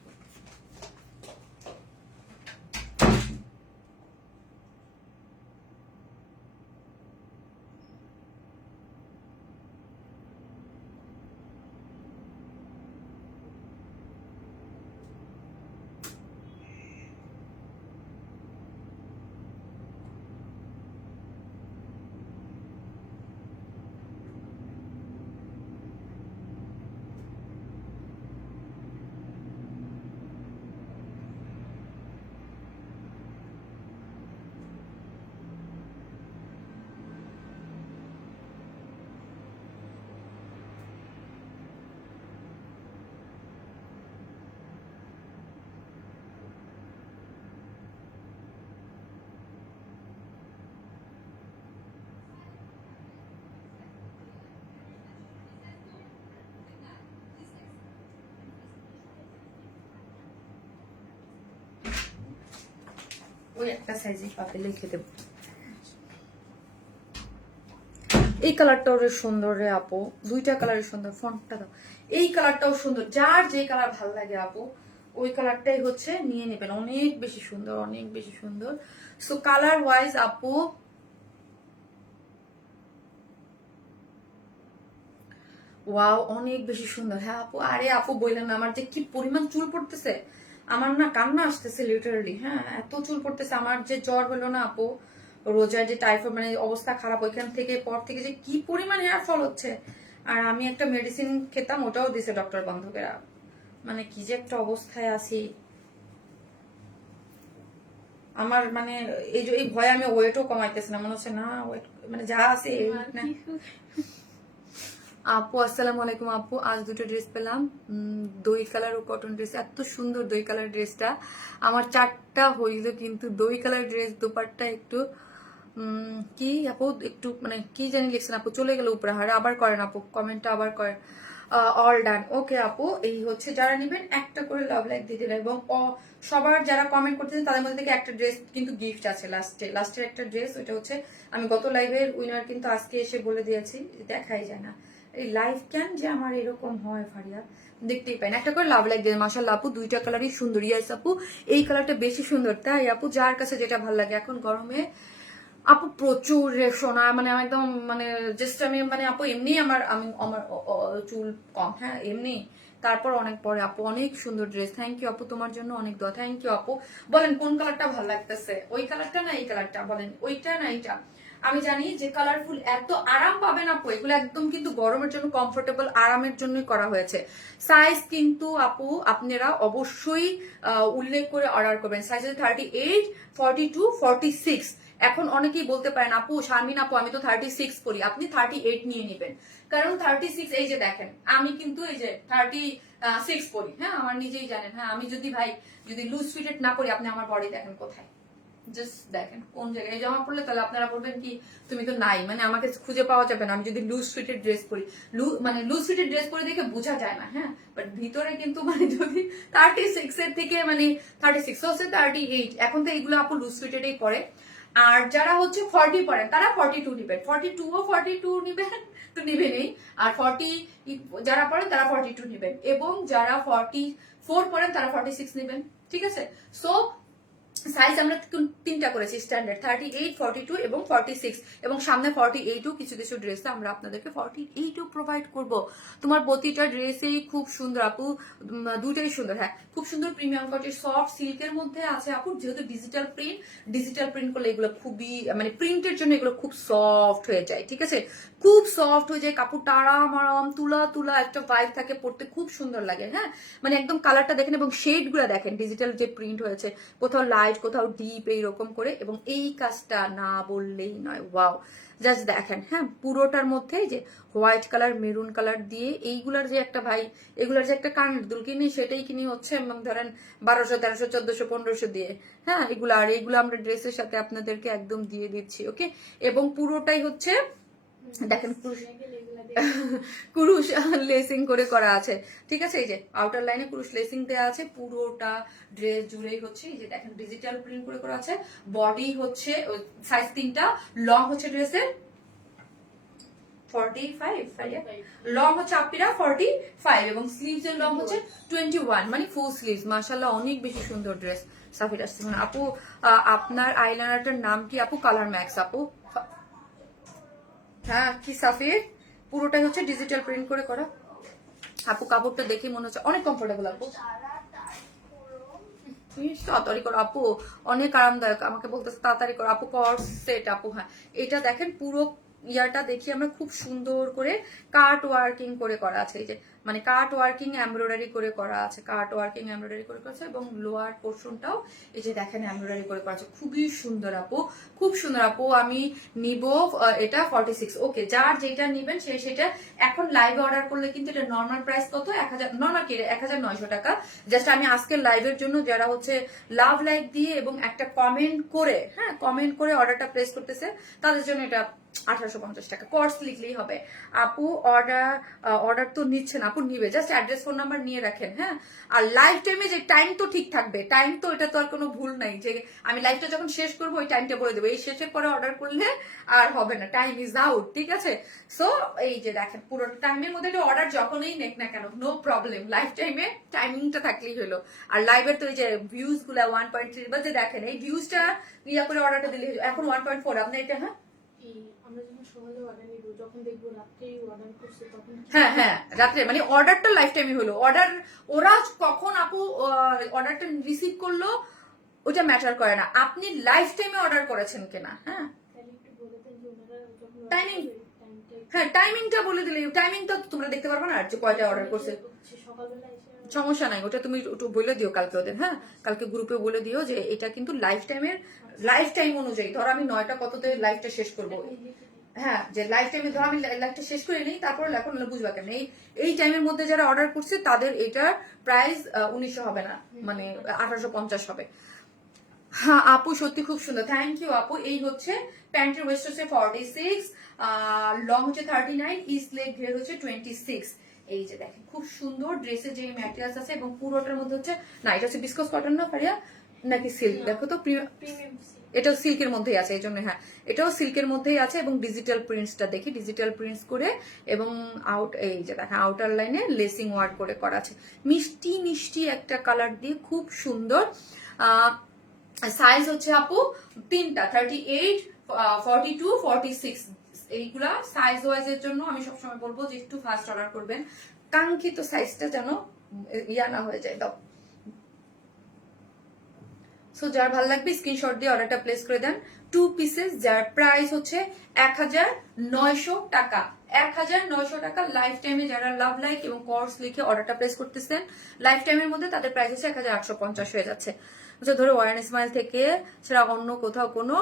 ওই একটা সাইজে পাবে, লিখে দেবো। এই কালারটাও সুন্দর রে আপু, দুইটা কালারের সুন্দর, ফন্টটা দাও। এই কালারটাও সুন্দর, যার যে কালার ভালো লাগে আপু ওই কালারটাই হচ্ছে নিয়ে নেবেন, অনেক বেশি সুন্দর, অনেক বেশি সুন্দর। সো কালার ওয়াইজ আপু ওয়াও, অনেক বেশি সুন্দর। হ্যাঁ আপু, আরে আপু বললেন না আমার যে কি পরিমাণ চুল পড়তেছে, আমার না কান্না আসতেছে লিটারালি। হ্যাঁ এত চুল পড়তেছে, আমার যে জ্বর হলো না আপু, রোজার যে টাইফয়েড, মানে অবস্থা খারাপ, ওইখান থেকে পর থেকে যে কি পরিমাণ হেয়ার ফল হচ্ছে। আর আমি একটা মেডিসিন খেতাম, ওটাও দিছে ডক্টর বান্ধবেরা, মানে কি যে একটা অবস্থায় আছি আমার, মানে এই যে এই ভয়ে আমি ওয়েটও কমাইতেছি না, মনে হচ্ছে না ওয়েট মানে যা আছে না। আপু আসসালামু আলাইকুম আপু, আজ দুটো ড্রেস পেলাম, দই কালার ও কটন ড্রেস, এত সুন্দর দই কালার ড্রেসটা। আমার 4টা হইলো, কিন্তু দই কালার ড্রেস দোপাট্টা একটু কি আপু একটু মানে কি জানি লিখছেন আপু, চলে গেল উপরে। হারে আবার করেন আপু, কমেন্টটা আবার করেন। অল ডান, ওকে আপু। এই হচ্ছে যারা নিবেন একটা করে লাভ লাইক দিয়ে দিলেন, এবং সবার যারা কমেন্ট করতেছেন তাদের মধ্যে থেকে একটা ড্রেস কিন্তু গিফট আছে, লাস্টের একটা ড্রেস, ওইটা হচ্ছে আমি গত লাইভের উইনার কিন্তু আজকে এসে বলে দিয়েছি, দেখাই যায় না এই লাইভ কেন যে আমার এরকম হয় ফারিয়া, দেখতেই পাই না। একটা করে লাভ লাইক দিয়ে মাশাআল্লাহ আপু, দুইটা কালারই সুন্দর। ইয়াস আপু, এই কালারটা বেশি সুন্দর, তাই আপু যার কাছে যেটা ভালো লাগে। এখন গরমে আপু প্রচুর সোনা, মানে আমি একদম মানে জাস্ট আমি মানে আপু এমনি আমার চুল কম, হ্যাঁ এমনি, তারপর অনেক পরে আপু অনেক সুন্দর ড্রেস। থ্যাংক ইউ আপু, তোমার জন্য অনেক দোয়া। থ্যাংক ইউ আপু। বলেন কোন কালারটা ভালো লাগতেছে, ওই কালারটা না এই কালারটা, বলেন ওইটা না এইটা। আমি জানি যে কালারফুল এত আরাম পাবেন আপু, এগুলো একদম কিন্তু গরমের জন্য কমফোর্টেবল আরামের জন্যই করা হয়েছে। সাইজ কিন্তু আপু আপনারা অবশ্যই উল্লেখ করে অর্ডার করবেন। সাইজ হচ্ছে 38, 42, 46। এখন অনেকেই বলতে পারেন আপু শারমিন আপু আমি তো 36 পরি, আপনি 38 নিয়ে নেবেন, কারণ 36 এই যে দেখেন আমি কিন্তু এই যে 36 পরি, হ্যাঁ আমার নিজেই জানেন। হ্যাঁ আমি যদি লুজ ফিটেড না পরি, আপনি আমার বডি দেখেন কোথায়, জাস্ট দেখেন কোন জায়গায় জামা পড়লে, তাহলে আপনারা বলবেন কি তুমি তো নাই, মানে আমাকে খুঁজে পাওয়া যাবে না আমি যদি লুজ ফিটেড ড্রেস পরি। মানে লুজ ফিটেড ড্রেস পরে দেখে বোঝা যায় না, হ্যাঁ বাট ভিতরে কিন্তু মানে যদি 36 এর থেকে মানে 36 হচ্ছে 38, এখন তো এইগুলো আপু লুজ ফিটেডই পরে। আর যারা হচ্ছে 40 পড়েন তারা 42 নিবেন, 42 ও 42 নিবেন তো নিবেনই। আর 40 যারা পড়েন তারা 42 নিবেন, এবং যারা 44 পড়েন তারা 46 নিবেন, ঠিক আছে। সো সাইজ আমরা তিনটা করেছি স্ট্যান্ডার্ড, 38, 42 এবং 46, এবং সামনে 48ও কিছু কিছু ড্রেসে আমরা আপনাদেরকে 48ও প্রোভাইড করব। তোমার প্রতিটা ড্রেসেই খুব সুন্দর আপু, দুইটাই সুন্দর। হ্যাঁ খুব সুন্দর প্রিমিয়াম কোয়ালিটির সফট সিল্কের মধ্যে আছে আপু, যেহেতু ডিজিটাল প্রিন্ট করলে এগুলো খুবই মানে প্রিন্টের জন্য এগুলো খুব সফট হয়ে যায়, ঠিক আছে, খুব সফট হয়ে যায়, কাপড়টা আরাম আরাম তুলা তুলা একটা ভাইব থাকে, পড়তে খুব সুন্দর লাগে। হ্যাঁ মানে একদম কালারটা দেখেন এবং শেড গুলা দেখেন, ডিজিটাল যে প্রিন্ট হয়েছে, কোথাও লাইট কোথাও ডিপ এইরকম করে, এবং এই কাজটা না বললেই নয়, ওয়াও জাস্ট দেখেন। হ্যাঁ পুরোটার মধ্যে যে হোয়াইট কালার মেরুন কালার দিয়ে এইগুলার যে একটা ভাই, এগুলার যে একটা কানের দুল কিনি সেটাই কিনি হচ্ছে ধরেন 1200, 1300, 1400, 1500 দিয়ে। হ্যাঁ এগুলো আর এগুলো আমরা ড্রেসের সাথে আপনাদেরকে একদম দিয়ে দিচ্ছি, ওকে। এবং পুরোটাই হচ্ছে দেখেন কুরুশ লেসিং করে করা আছে, ঠিক আছে, এই যে আউটার লাইনে কুরুশ লেসিং দেওয়া আছে, পুরোটা ড্রেস জুড়েই হচ্ছে এই যে দেখেন ডিজিটাল প্রিন্ট করে করা আছে। বডি হচ্ছে সাইজ 3টা, লং হচ্ছে ড্রেসের 45, লং হচ্ছে আপিরা 45, এবং স্লিভস এর লং হচ্ছে 21, মানে ফুল স্লিভস। মাশাআল্লাহ অনেক বেশি সুন্দর ড্রেস। সাফির আসছেন আপু, আপনার আইলাইনারটার নাম কি আপু? কালার ম্যাক্স আপু। হ্যাঁ কি সাফির, পুরোটাই হচ্ছে ডিজিটাল প্রিন্ট করে করা আপু, কাপড়টা দেখে মনে হচ্ছে অনেক কমফোর্টেবল আপু, তাড়াতাড়ি করো আপু, অনেক আরামদায়ক। আমাকে বলতেছে তাড়াতাড়ি করো আপু, কর্সেট আপু। হ্যাঁ এটা দেখেন পুরো ইয়াটা দেখি আমরা খুব সুন্দর করে কাট ওয়ার্কিং করে করা আছে, এই যে মানে কাট ওয়ার্কিং এমব্রয়ডারি করে করা আছে, কাট ওয়ার্কিং এমব্রয়ডারি করে করা আছে, এবং লোয়ার পোর্শনটাও এই যে দেখেন এমব্রয়ডারি করে করা আছে, খুবই সুন্দর আপু, খুব সুন্দর আপু। আমি নিব এটা 46, ওকে। যার যেটা নিবেন সেটা এখন লাইভে অর্ডার করলে কিন্তু এটা নর্মাল প্রাইস কত, 1000, নর্মাল কি 1900 টাকা। জাস্ট আমি আজকের লাইভের জন্য যারা হচ্ছে লাভ লাইক দিয়ে এবং একটা কমেন্ট করে, হ্যাঁ কমেন্ট করে অর্ডারটা প্লেস করতেছে, তাদের জন্য এটা 1850 টাকা, কর্স লিখলেই হবে। আপু অর্ডার তো নিচ্ছেন, আপু নিবে, জাস্ট অ্যাড্রেস ফোন নাম্বার নিয়ে রাখেন, হ্যাঁ। আর লাইফ টাইমে যে টাইম তো ঠিক থাকবে, টাইম তো এটা তো আর কোনো ভুল নাই যে আমি লাইফটা যখন শেষ করবো ওই টাইমটা বলে দেবো, এই শেষের পরে অর্ডার করলে আর হবে না, টাইম ইজ আউট, ঠিক আছে। সো এই যে দেখেন পুরো টাইমের মধ্যে অর্ডার যখনই নেক না কেন নো প্রবলেম, লাইফ টাইমে টাইমিংটা থাকলেই হলো। আর লাইভের তো এই যে ভিউজ গুলা 1.3, বা যে দেখেন এই ভিউজটা ইয়া করে অর্ডারটা দিলে এখন 1.4, আপনার এটা, হ্যাঁ হ্যাঁ হ্যাঁ রাত্রে, মানে অর্ডারটা লাইফ টাইমই হলো। অর্ডার ওরা কখন আপু অর্ডারটা রিসিভ করলো ওটা ম্যাটার করে না, আপনি লাইফ টাইমে অর্ডার করেছেন কিনা। হ্যাঁ টাইমিং, হ্যাঁ টাইমিংটা বলে দিলে, টাইমিংটা তোমরা দেখতে পারবে না যে কয়টা অর্ডার করছে, সমস্যা নাই, ওটা তুমি একটু বলে দিও কালকে ওদের, হ্যাঁ কালকে গ্রুপে বলে দিও যে এটা কিন্তু লাইফ টাইমের, লাইফ টাইম অনুযায়ী। ধরো আমি 9টা কততে লাইফটা শেষ করবো, হ্যাঁ যে লাইফ টাইমে ধরো আমি লাইফটা শেষ করে নিই, তারপর এখন বুঝবা কেন এই টাইমের মধ্যে যারা অর্ডার করছে তাদের এটার প্রাইস 1900 হবে না, মানে 1850 হবে। হ্যাঁ আপু সত্যি খুব সুন্দর, থ্যাংক ইউ আপু। এই হচ্ছে প্যান্টের ওয়েস্ট হচ্ছে 46, লং হচ্ছে 39, ইস্ট লেগ ঘের হচ্ছে 26। এই যে দেখেন খুব সুন্দর ড্রেসের যে ম্যাটেরিয়ালস আছে, এবং পুরোটার মধ্যে হচ্ছে, না এটা হচ্ছে বিস্কস কটন না পারিয়া নাকি সিল্ক, দেখো তো এটাও সিল্কের মধ্যেই আছে, এই জন্য হ্যাঁ এটাও সিল্কের মধ্যেই আছে, এবং ডিজিটাল প্রিন্টসটা দেখি, ডিজিটাল প্রিন্টস করে এবং এই যে দেখেন আউটার লাইনে লেসিং ওয়ার্ক করে করা আছে, মিষ্টি মিষ্টি একটা কালার দিয়ে খুব সুন্দর। সাইজ হচ্ছে আপু 3টা, 38, 42, 46, এইগুলা সাইজ ওয়াইজ এর জন্য আমি সবসময় বলবো যে একটু ফাস্ট অর্ডার করবেন, কাঙ্ক্ষিত সাইজটা যেন ইয়া না হয়ে যায়। দাও সো যার ভালো লাগবে স্ক্রিনশট দিয়ে অর্ডারটা প্লেস করে দেন। 2 পিসেস যার প্রাইস হচ্ছে 1900 টাকা, 1900 টাকা। লাইফ টাইমে যারা লাভ লাইক এবং কোর্স লিখে অর্ডারটা প্লেস করতেছেন লাইফ টাইমের মধ্যে, তাদের প্রাইস হচ্ছে 1850 হয়ে যাচ্ছে। ধরো ওয়ারেন স্মাইল থেকে সেটা অন্য কোথাও কোনো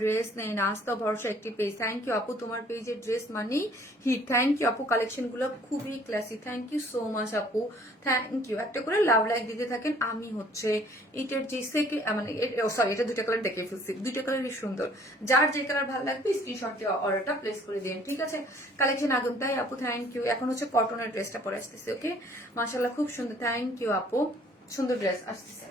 ড্রেস নেই না, আস্থা ভরসা একটি পেজ। থ্যাংক ইউ আপু, তোমার পেজের ড্রেস মানেই হিট। থ্যাংক ইউ আপু, কালেকশন গুলো খুবই classy, thank you so much আপু, থ্যাংক ইউ। একটা করে লাভ লাইক দিতে থাকেন। আমি হচ্ছে এটার যে মানে সরি এটা 2টা কালার দেখে ফেলছি, 2টা কালারই সুন্দর, যার যে কালার ভালো লাগবে স্ক্রিনশট দিয়ে অর্ডারটা প্লেস করে দিন, ঠিক আছে। কালেকশন আগুন তাই আপু, থ্যাংক ইউ। এখন হচ্ছে কটনের ড্রেসটা পরে আসতেছে, ওকে মাশাআল্লাহ খুব সুন্দর, থ্যাংক ইউ আপু, সুন্দর ড্রেস আসতেছে।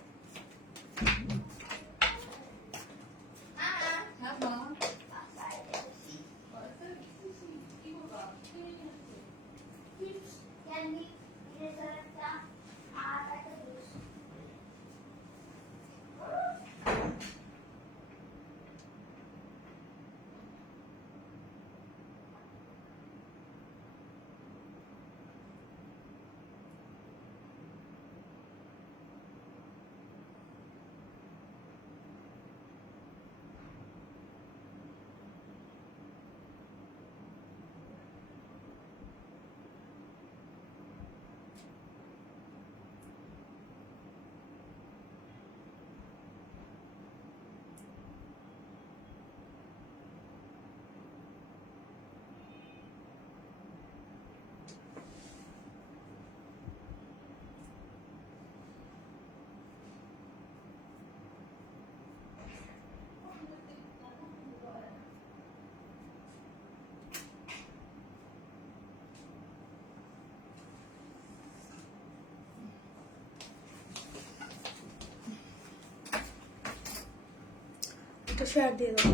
একটা শেয়ার দিয়ে দাও,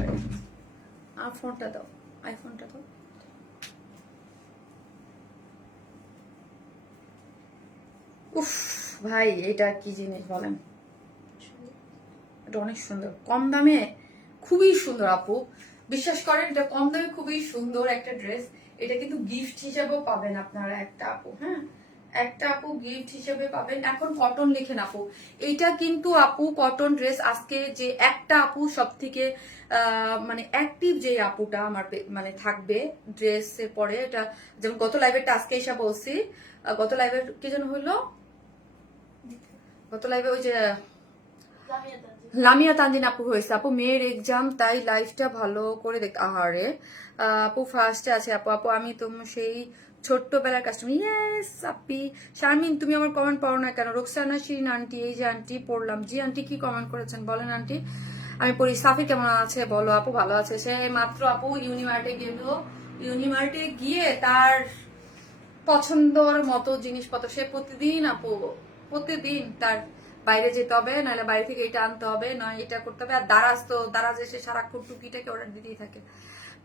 আর ফোনটা দাও, আইফোনটা দাও। উফ ভাই এটা কি জিনিস বলেন, এটা অনেক সুন্দর, কম দামে খুবই সুন্দর আপু, বিশ্বাস করেন এটা কম দামে খুবই সুন্দর একটা ড্রেস। এটা কিন্তু গিফট হিসেবেও পাবেন আপনারা একটা আপু, হ্যাঁ একটা আপু গিফট হিসেবে পাবেন। এখন কটন লিখেন আপু, এইটা কিন্তু আপু কটন ড্রেস। আজকে যে একটা আপু সব থেকে মানে অ্যাক্টিভ যে আপুটা আমার মানে থাকবে ড্রেসের পরে, এটা যেমন গত লাইভেরটা আজকে এসে বলছি, গত লাইভের কি যেন হইলো, গত লাইভে ওই যে লামিয়া তানজিন আপু হয়েছে। আপু মেয়ের এক্সাম তাই লাইফটা ভালো করে দেখ। আহারে আপু ফার্স্টে আছে আপু, আপু আমি তোমার সেই ছোট্টবেলার কাস্টমার। ইয়েস আপি শারমিন, তুমি আমার কমেন্ট পড়ো না কেন? রোকসানা শিরিন আন্টি, এই যে আন্টি পড়লাম। জি আন্টি কি কমেন্ট করেছেন বলেন আন্টি। আমি পড়ি। সাফি কেমন আছে বলো আপু? ভালো আছে। সে মাত্র আপু ইউনিমার্টে গেল, ইউনিমার্টে গিয়ে তার পছন্দর মতো জিনিসপত্র, সে প্রতিদিন আপু প্রতিদিন তার বাইরে যেতে হবে, নাহলে বাইরে থেকে এটা আনতে হবে, নয় এটা করতে হবে। আর দারাজ এসে সারাক্ষণ টুকিটাকে অর্ডার দিতেই থাকে।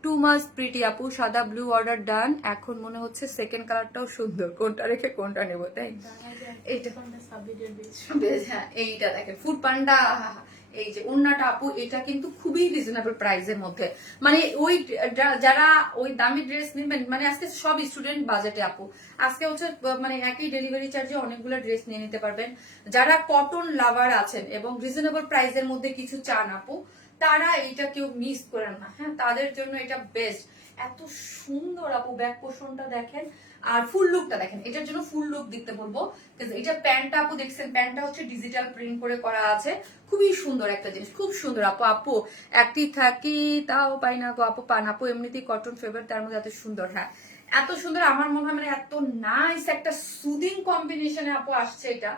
টু মাস প্রিটি আপু, সাদা ব্লু অর্ডার ডান। এখন মনে হচ্ছে সেকেন্ড কালারটাও সুন্দর, কোনটা রেখে কোনটা নেবো, তাই এইটা বেশ। হ্যাঁ এইটা দেখেন ফুড পান্ডা, এই যে ওন্নাটা আপু, এটা কিন্তু খুবই রিজনেবল প্রাইসের মধ্যে, মানে ওই যারা ওই দামি ড্রেস নেবেন, মানে আজকে সব স্টুডেন্ট বাজেটে আপু, আজকে হচ্ছে মানে একই ডেলিভারি চার্জে অনেকগুলো ড্রেস নিয়ে নিতে পারবেন। যারা কটন লাভার আছেন এবং রিজনেবল প্রাইসের মধ্যে কিছু চান আপু, তারা এইটা কেউ মিস করেন না, হ্যাঁ তাদের জন্য এটা বেস্ট। এত সুন্দর আপু ব্যাক পোর্শনটা দেখেন, আর ফুল লুকটা দেখেন, এটার জন্য ফুল লুক দিতে বলবো। এটা প্যান্টটা আপু দেখছেন, প্যান্টটা হচ্ছে ডিজিটাল প্রিন্ট করে করা আছে, খুবই সুন্দর একটা জিনিস, খুব সুন্দর আপু। আপু একটি থাকি তাও পাই না গো আপু, পান আপু এমনিতেই কটন ফেভার, তার মধ্যে এত সুন্দর, হ্যাঁ এত সুন্দর। আমার মনে হয় মানে এত নাইস একটা সুদিং কম্বিনেশনে আপু আসছে এটা,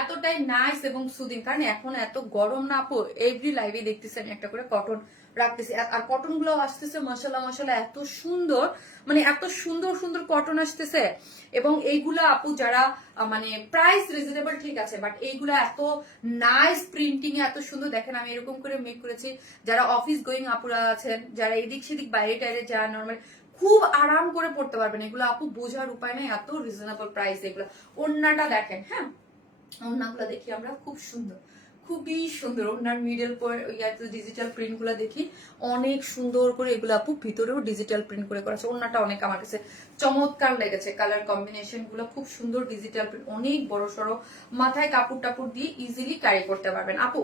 এতটাই নাইস এবং সুদিং। কারণ এখন এত গরম না আপু, এভরি লাইভে দেখতেছি আমি একটা করে কটন রাখতেছি, আর কটন গুলো আসতেছে মাশাআল্লাহ মাশাআল্লাহ এত সুন্দর, মানে এত সুন্দর সুন্দর কটন আসতেছে। এবং এইগুলা আপু যারা মানে প্রাইস রিজনেবল ঠিক আছে, বাট এইগুলা এত নাইস প্রিন্টিং এ এত সুন্দর দেখেন। আমি এরকম করে মেক করেছি, যারা অফিস গোয়িং আপুরা আছেন, যারা এদিক সেদিক বাইরে টাইরে যান, নর্মাল খুব আরাম করে পড়তে পারবেন এগুলো আপু, বোঝার উপায় নেই এত রিজনেবল প্রাইস এগুলো। ওড়নাটা দেখেন, হ্যাঁ ওড়নাগুলো দেখি আমরা, খুব সুন্দর, খুবই সুন্দর। ওড়নার মিডল ডিজিটাল প্রিন্ট গুলা দেখি অনেক সুন্দর করে, এগুলো আপু ভিতরেও ডিজিটাল প্রিন্ট করে করা আছে। ওড়নাটা অনেক আমার কাছে চমৎকার লেগেছে, কালার কম্বিনেশন গুলো খুব সুন্দর, ডিজিটাল প্রিন্ট, অনেক বড় সড়ো, মাথায় কাপড় টাপড় দিয়ে ইজিলি ক্যারি করতে পারবেন আপু।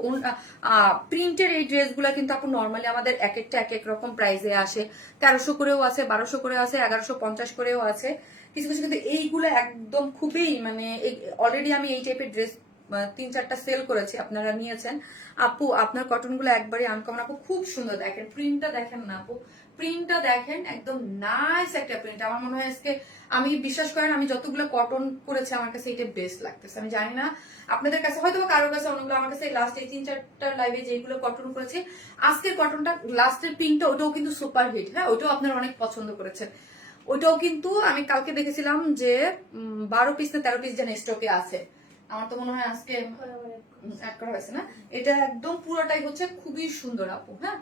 প্রিন্টের এই ড্রেস গুলা কিন্তু আপু নর্মালি আমাদের এক একটা এক এক রকম প্রাইসে আসে, 1300 করেও আছে, 1200 করেও আছে, 1150 করেও আছে কিছু কিছু, কিন্তু এইগুলো একদম খুবই মানে অলরেডি আমি এই টাইপের ড্রেস 3-4টা সেল করেছি, আপনারা নিয়েছেন আপু। আপনার কটন গুলো একবারে আনকমন আপু, খুব সুন্দর। দেখেন প্রিন্টটা দেখেন না আপু, প্রিন্টটা দেখেন, একদম নাইস একটা প্রিন্ট। আমার মনে হয় আজকে আমি বিশ্বাস করেন, আমি যতগুলো কটন করেছি আমার কাছে এটা বেস্ট লাগতেছে। আমি জানি না আপনাদের কাছে, হয়তো কারোর কাছে অন্যগুলো, আমার কাছে লাস্ট এই 3-4টা লাইভে যেগুলো কটন করেছি, আজকের কটনটা লাস্টের পিঙ্কটা ওটাও কিন্তু সুপার হিট, হ্যাঁ ওটাও আপনারা অনেক পছন্দ করেছেন। ওইটাও কিন্তু আমি কালকে দেখেছিলাম যে 12 পিস না 13 পিস যেন স্টকে আছে, আমার তো মনে হয় আজকে অ্যাড করা হয়েছে না। এটা একদম পুরোটাই হচ্ছে খুবই সুন্দর আপু, হ্যাঁ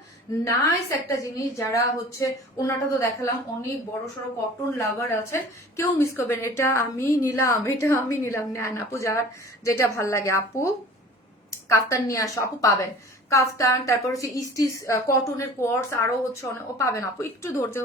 নাইস একটা জিনিস। যারা হচ্ছে ওনাটা তো দেখালাম, অনেক বড় সড়ো কটন লাভার আছে, কেউ মিস করবেন। এটা আমি নিলাম, এটা আমি নিলাম, নেন আপু যার যেটা ভাল লাগে আপু। কাফতান নিয়ে আসো আপু, পাবেন কাফতান, তারপর হচ্ছে স্টিচ কটনের কোর্স আরো হচ্ছে অনেক ও পাবেন আপু, একটু ধৈর্য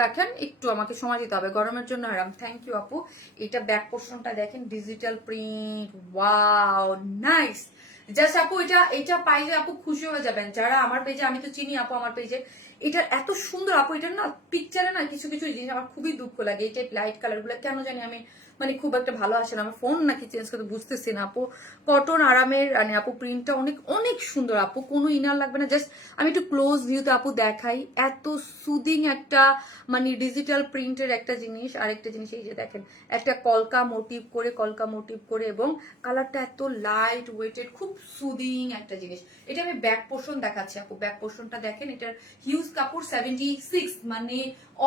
রাখেন, একটু আমাকে সময় দিতে হবে, গরমের জন্য আরাম। থ্যাংক ইউ আপু। এটা ব্যাক পোর্শনটা দেখেন, digital print, wow nice. Just আপু এটা পাইলে আপু খুশি হয়ে যাবেন, যারা আমার পেজে, আমি তো চিনি আপু আমার পেজে, এটা এত সুন্দর আপু। এটা না পিকচারে না কিছু কিছু জিনিস আমার খুবই দুঃখ লাগে, এই টাইপ লাইট কালার গুলো কেন জানি আমি মানে খুব একটা ভালো আসে না, আমার ফোন নাকি চেঞ্জ করতে বুঝতেছি না আপু। কটন আরামের মানে আপু, প্রিন্টটা অনেক অনেক সুন্দর আপু, কোনো ইনার লাগবে না। জাস্ট আমি একটু ক্লোজ ভিউতে আপু দেখাই, এত সুদিং একটা মানে ডিজিটাল প্রিন্টের একটা জিনিস। আরেকটা জিনিস এই যে দেখেন, একটা কলকা মোটিভ করে এবং কালারটা এত লাইট ওয়েটেড, খুব সুদিং একটা জিনিস। এটা আমি ব্যাক পোর্শন দেখাচ্ছি আপু, ব্যাক পোর্শনটা দেখেন, এটার হিউজ কাপড় 76, মানে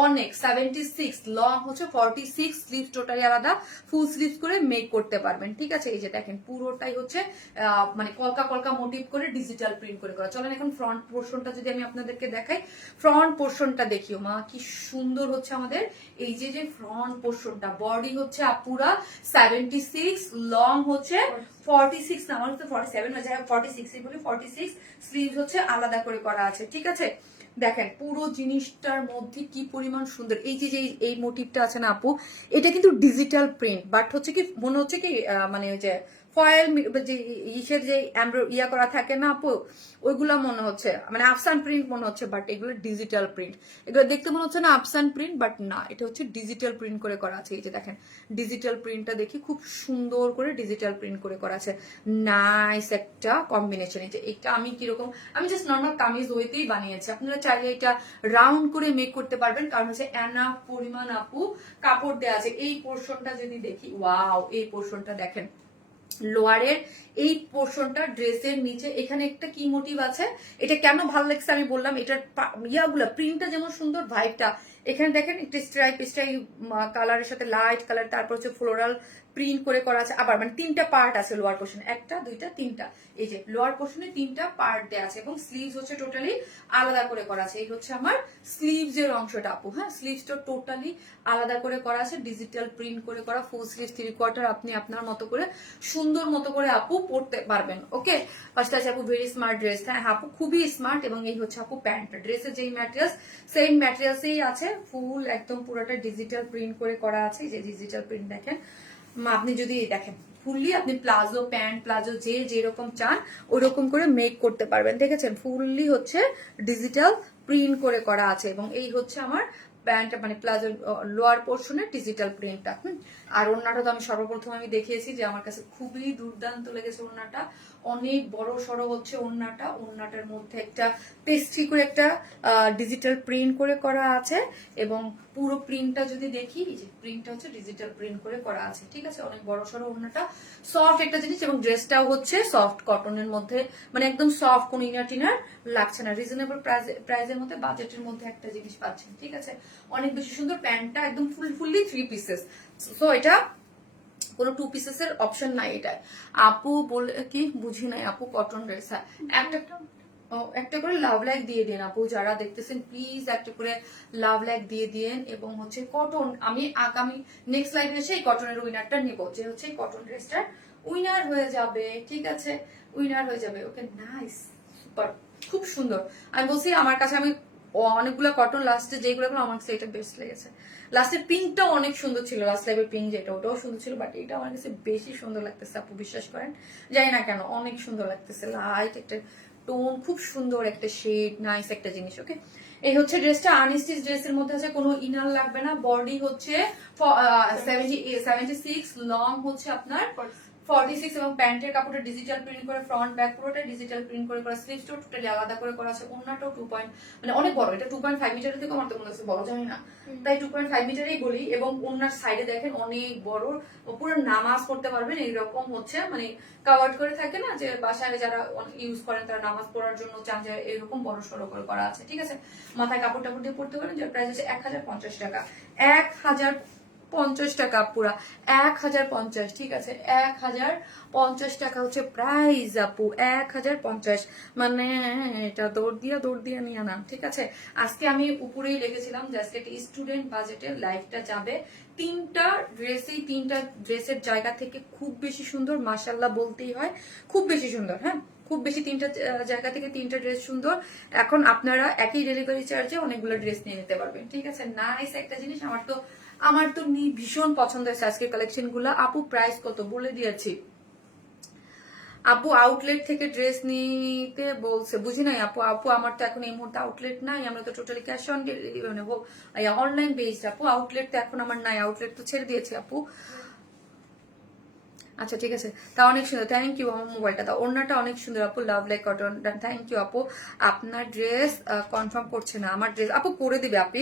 অনেক 76, লং হচ্ছে 46, স্লিভস টোটালি আলাদা, ফুল স্লিভস করে মেক করতে পারবেন, ঠিক আছে। এই যে দেখেন পুরোটাই হচ্ছে মানে কলকা কলকা মোটিভ করে ডিজিটাল প্রিন্ট করে করা। চলেন এখন ফ্রন্ট পোর্শনটা যদি আমি আপনাদেরকে দেখাই, ফ্রন্ট পোর্শনটা দেখিও মা কি সুন্দর হচ্ছে আমাদের। এই যে ফ্রন্ট পোর্শনটা, বডি হচ্ছে আপুরা 76, লং হচ্ছে 46, না আমার তো 47 হয়ে যায়, 46 বলি 46, স্লিভস হচ্ছে আলাদা করে করা আছে, ঠিক আছে। দেখেন পুরো জিনিসটার মধ্যে কি পরিমাণ সুন্দর। এই যে এই মোটিভটা আছে না আপু, এটা কিন্তু ডিজিটাল প্রিন্ট, বাট হচ্ছে কি মনে হচ্ছে কি মানে ওই যে ফয়েল যে ইসের যে ইয়া করা থাকে না আপু, ওইগুলা মনে হচ্ছে মানে আফসান প্রিন্ট মনে হচ্ছে, বাট এগুলো ডিজিটাল প্রিন্ট। এগুলো দেখতে মনে হচ্ছে না আফসান প্রিন্ট, বাট না, এটা হচ্ছে ডিজিটাল প্রিন্ট করে করা আছে। এই যে দেখেন ডিজিটাল প্রিন্টটা দেখি, খুব সুন্দর করে ডিজিটাল প্রিন্ট করে করা আছে, নাইস একটা কম্বিনেশন। এটা আমি কিরকম, আমি জাস্ট নর্মাল কামিজ ওয়েতেই বানিয়েছি, আপনারা চাইলে এটা রাউন্ড করে মেক করতে পারবেন, কারণ হচ্ছে এনাফ পরিমাণ আপু কাপড় দেওয়া আছে। এই পোর্শনটা যদি দেখি, ওয়াও এই পোর্শনটা দেখেন, লোয়ারের এই পোর্শনটা ড্রেসের নিচে এখানে একটা কি মোটিভ আছে, এটা কেন ভালো লাগছে আমি বললাম, এটার ইয়াগুলা প্রিন্টটা যেমন সুন্দর, ভাইবটা এখানে দেখেন একটা স্ট্রাইপ কালারের সাথে লাইট কালার, তারপর হচ্ছে ফ্লোরাল প্রিন্ট করে করা আছে। আবার মানে তিনটা পার্ট আছে লোয়ার পোর্শন, একটা দুইটা তিনটা, এই যে লোয়ার পোর্শনে তিনটা পার্ট দেওয়া আছে এবং স্লিভস হচ্ছে টোটালি আলাদা করে করা আছে। এই হচ্ছে আমার স্লিভস এর অংশটা আপু, হ্যাঁ স্লিভসটা টোটালি আলাদা করে করা আছে, ডিজিটাল প্রিন্ট করে করা, ফুল স্লিভ 3/4 আপনি আপনার মতো করে সুন্দর মতো করে আপু পরতে পারবেন। ওকে, ফার্স্ট আছে আপু ভেরি স্মার্ট ড্রেস, হ্যাঁ আপু খুবই স্মার্ট। এবং এই হচ্ছে আপু প্যান্টটা, ড্রেসের যেই ম্যাটেরিয়ালস সেম ম্যাটেরিয়ালসেই আছে, ফুল একদম পুরোটা ডিজিটাল প্রিন্ট করে করা আছে। যে ডিজিটাল প্রিন্ট দেখেন, আপনি যদি দেখেন ফুললি আপনি প্লাজো প্যান্ট প্লাজো যে যেরকম চান ওইরকম করে মেক করতে পারবেন। দেখেছেন ফুললি হচ্ছে ডিজিটাল প্রিন্ট করে করা আছে। এবং এই হচ্ছে আমার প্যান্টটা মানে প্লাজো লোয়ার পোর্শনের ডিজিটাল প্রিন্টটা। আর ওড়নাটা তো আমি সর্বপ্রথম আমি দেখিয়েছি যে আমার কাছে খুবই দুর্দান্ত লেগেছে ওড়নাটা, অনেক বড় সড়ো হচ্ছে ওড়নাটা। ওড়নাটার মধ্যে একটা পেস্ট্রি করে একটা ডিজিটাল প্রিন্ট করে করা আছে এবং পুরো প্রিন্টটা যদি দেখি, এই যে প্রিন্টটা হচ্ছে ডিজিটাল প্রিন্ট করে করা আছে, ঠিক আছে। অনেক বড় সড়ো ওড়নাটা, সফট একটা জিনিস এবং ড্রেসটাও হচ্ছে সফট কটনের মধ্যে, মানে একদম সফট, কোনো ইনার টিনার লাগছে না, রিজনেবল প্রাইসের মধ্যে বাজেটের মধ্যে একটা জিনিস পাচ্ছেন, ঠিক আছে। অনেক বেশি সুন্দর, প্যান্টটা একদম ফুললি 3 পিসেস, সো এটা কোনো 2 পিসেস এর অপশন নাই এটায়। আপু বলে কি বুঝি নাই আপু, কটন ড্রেস, হ্যাঁ একটা করে লাভ লাইক দিয়ে দিন আপু, যারা দেখতেছেন প্লিজ একটা করে লাভ লাইক দিয়ে দিন। এবং হচ্ছে কটন, আমি আগামী নেক্সট লাইভে এসে এই কটনের উইনারটা নেব, যে হচ্ছে এই কটন ড্রেসটার উইনার হয়ে যাবে, ঠিক আছে, উইনার হয়ে যাবে। ওকে নাইস, সুপার, খুব সুন্দর। আমি বলছি আমার কাছে আমি অনেকগুলো কটন লাস্টে যেগুলো আমার কাছে এটা বেস্ট লেগেছে। লাস্টের পিঙ্কটাও অনেক সুন্দর ছিল, লাস্ট লাইভের পিঙ্ক যেটা ওটাও সুন্দর ছিল, বাট এটা আমার কাছে বেশি সুন্দর লাগতেছে আপু, বিশ্বাস করেন, জানি না কেন অনেক সুন্দর লাগতেছে। লাইট একটা টোন, খুব সুন্দর একটা শেড, নাইস একটা জিনিস। ওকে, এই হচ্ছে ড্রেসটা, আনস্টিচ ড্রেসের মধ্যে আছে, কোনো ইনার লাগবে না, বডি হচ্ছে 76, লং হচ্ছে আপনার 46 এবং প্যান্টের কাপড়টা ডিজিটাল প্রিন্ট করে, ফ্রন্ট ব্যাক পুরোটা ডিজিটাল প্রিন্ট করে করা, স্লিভসটাও টোটালি আলাদা করে করা আছে, ওড়নাটাও 2 পয়েন্ট মানে অনেক বড়, এটা 2.5 মিটারের থেকে আমার তো মনে হচ্ছে বড়, জানি না, তাই 2.5 মিটারই বলি। এবং ওড়নার সাইডে দেখেন অনেক বড়, পুরো নামাজ পড়তে পারবেন এইরকম হচ্ছে, মানে কাভার্ড করে থাকে না যে বাসায় যারা ইউজ করেন তারা নামাজ পড়ার জন্য চান, যে এরকম বড় সড়ো করে করা আছে, ঠিক আছে। মাথায় কাপড় টাপড় দিয়ে পড়তে পারেন, যার প্রাইস হচ্ছে 1050 টাকা, 1050 টাকা, পুরা 1050, ঠিক আছে, 1050 টাকা হচ্ছে প্রাইস আপু, 1050, মানে এটা দৌড় দিয়া নিয়ে না, ঠিক আছে। আজকে আমি উপরেই লিখেছিলাম যে আজকে একটা স্টুডেন্ট বাজেটে লাইফটা যাবে, তিনটা ড্রেসের জায়গা থেকে খুব বেশি সুন্দর, মাশাল্লাহ বলতেই হয়, খুব বেশি সুন্দর, হ্যাঁ খুব বেশি, তিনটা জায়গা থেকে তিনটা ড্রেস সুন্দর। এখন আপনারা একই ডেলিভারি চার্জে অনেকগুলো ড্রেস নিয়ে নিতে পারবেন, ঠিক আছে। নাইস একটা জিনিস, আমার তো ভীষণ পছন্দ হয়েছে আজকের কালেকশন গুলা। আপু প্রাইস কত বলে দিয়েছি, আপু আউটলেট থেকে ড্রেস নিতে বলছে, বুঝি নাই আপু। আপু আমার তো এখন এই মুহূর্তে আউটলেট নাই, আমরা তো totally cash on online based আপু, আউটলেট তো এখন আমার নাই, আউটলেট তো ছেড়ে দিয়েছি আপু। আচ্ছা ঠিক আছে, তা অনেক সুন্দর, থ্যাংক ইউ। আমার মোবাইলটা দাও, ওড়নাটা অনেক সুন্দর আপু, love like cotton, thank you আপু। আপনার ড্রেস কনফার্ম করছে না, আমার ড্রেস আপু করে দিবে, আপনি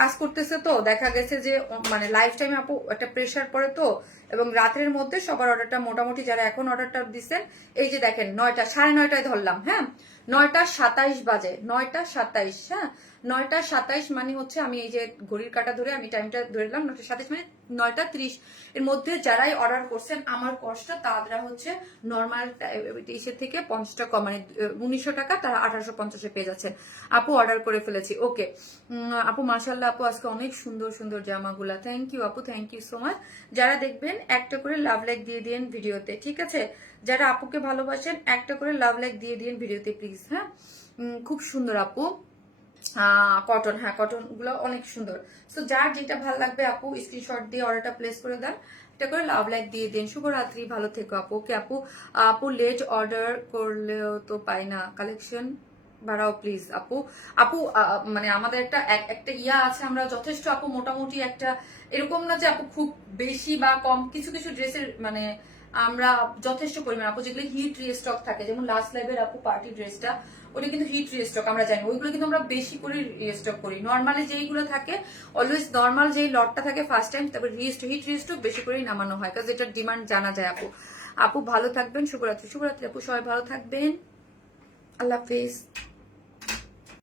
কাজ করতেছে তো, দেখা গেছে যে মানে লাইফ টাইমে আপু একটা প্রেশার পড়ে তো, এবং রাতের মধ্যে সবার অর্ডারটা মোটামুটি যারা এখন অর্ডারটা দিচ্ছেন, এই যে দেখেন 9টা 9:30 ধরলাম, হ্যাঁ 9:27 বাজে, 9:27, হ্যাঁ 9:27 মানে হচ্ছে আমি এই যে ঘড়ির কাঁটা ধরে আমি টাইমটা ধরলাম, 9:27 মানে 9:30 এর মধ্যে যারাই অর্ডার করছেন আমার কষ্টটা, তারা হচ্ছে নর্মাল 23 থেকে 50 টাকা মানে 1900 টাকা, তারা 1850 পেয়ে যাচ্ছেন। আপু অর্ডার করে ফেলেছি, ওকে আপু মাশাআল্লাহ আপু, আজকে অনেক সুন্দর সুন্দর জামাগুলা, থ্যাংক ইউ আপু, থ্যাংক ইউ সো মাচ। যারা দেখবেন একটা করে লাভ লাইক দিয়ে দিন ভিডিওতে, ঠিক আছে। যারা আপুকে ভালোবাসেন একটা করে লাভ লাইক দিয়ে দিন ভিডিওতে প্লিজ, হ্যাঁ খুব সুন্দর আপু, কটন, হ্যাঁ কটন গুলো অনেক সুন্দর। সো যার যেটা ভালো লাগবে আপু স্ক্রিনশট দিয়ে অর্ডারটা প্লেস করে দেন, এটা করে লাভ লাইক দিয়ে দিন। শুভরাত্রি, ভালো থেকো আপু। ওকে আপু, আপু লেট অর্ডার করলেও তো পাই না, কালেকশন বাড়াও প্লিজ আপু। আপু মানে আমাদের একটা ইয়া আছে, আমরা যথেষ্ট আপু মোটামুটি একটা এরকম না যে আপু খুব বেশি বা কম, কিছু কিছু ড্রেসের মানে আমরা যথেষ্ট পরিমাণ আপু যেগুলো হিট রিস্টক থাকে, যেমন লাস্ট লাইভের আপু পার্টি ড্রেসটা, ওটা কিন্তু হিট রিস্টক আমরা জানি, ওইগুলো কিন্তু আমরা বেশি করে রিস্টক করি। নর্মালি যেইগুলো থাকে অলওয়েজ নর্মাল যেই লটটা থাকে ফার্স্ট টাইম, তারপর হিট রিস্টক বেশি করেই নামানো হয়, কারণ এটার ডিমান্ড জানা যায় আপু। আপু ভালো থাকবেন, শুভরাত্রি। শুভরাত্রি আপু, সবাই ভালো থাকবেন, আল্লাহ হাফেজ।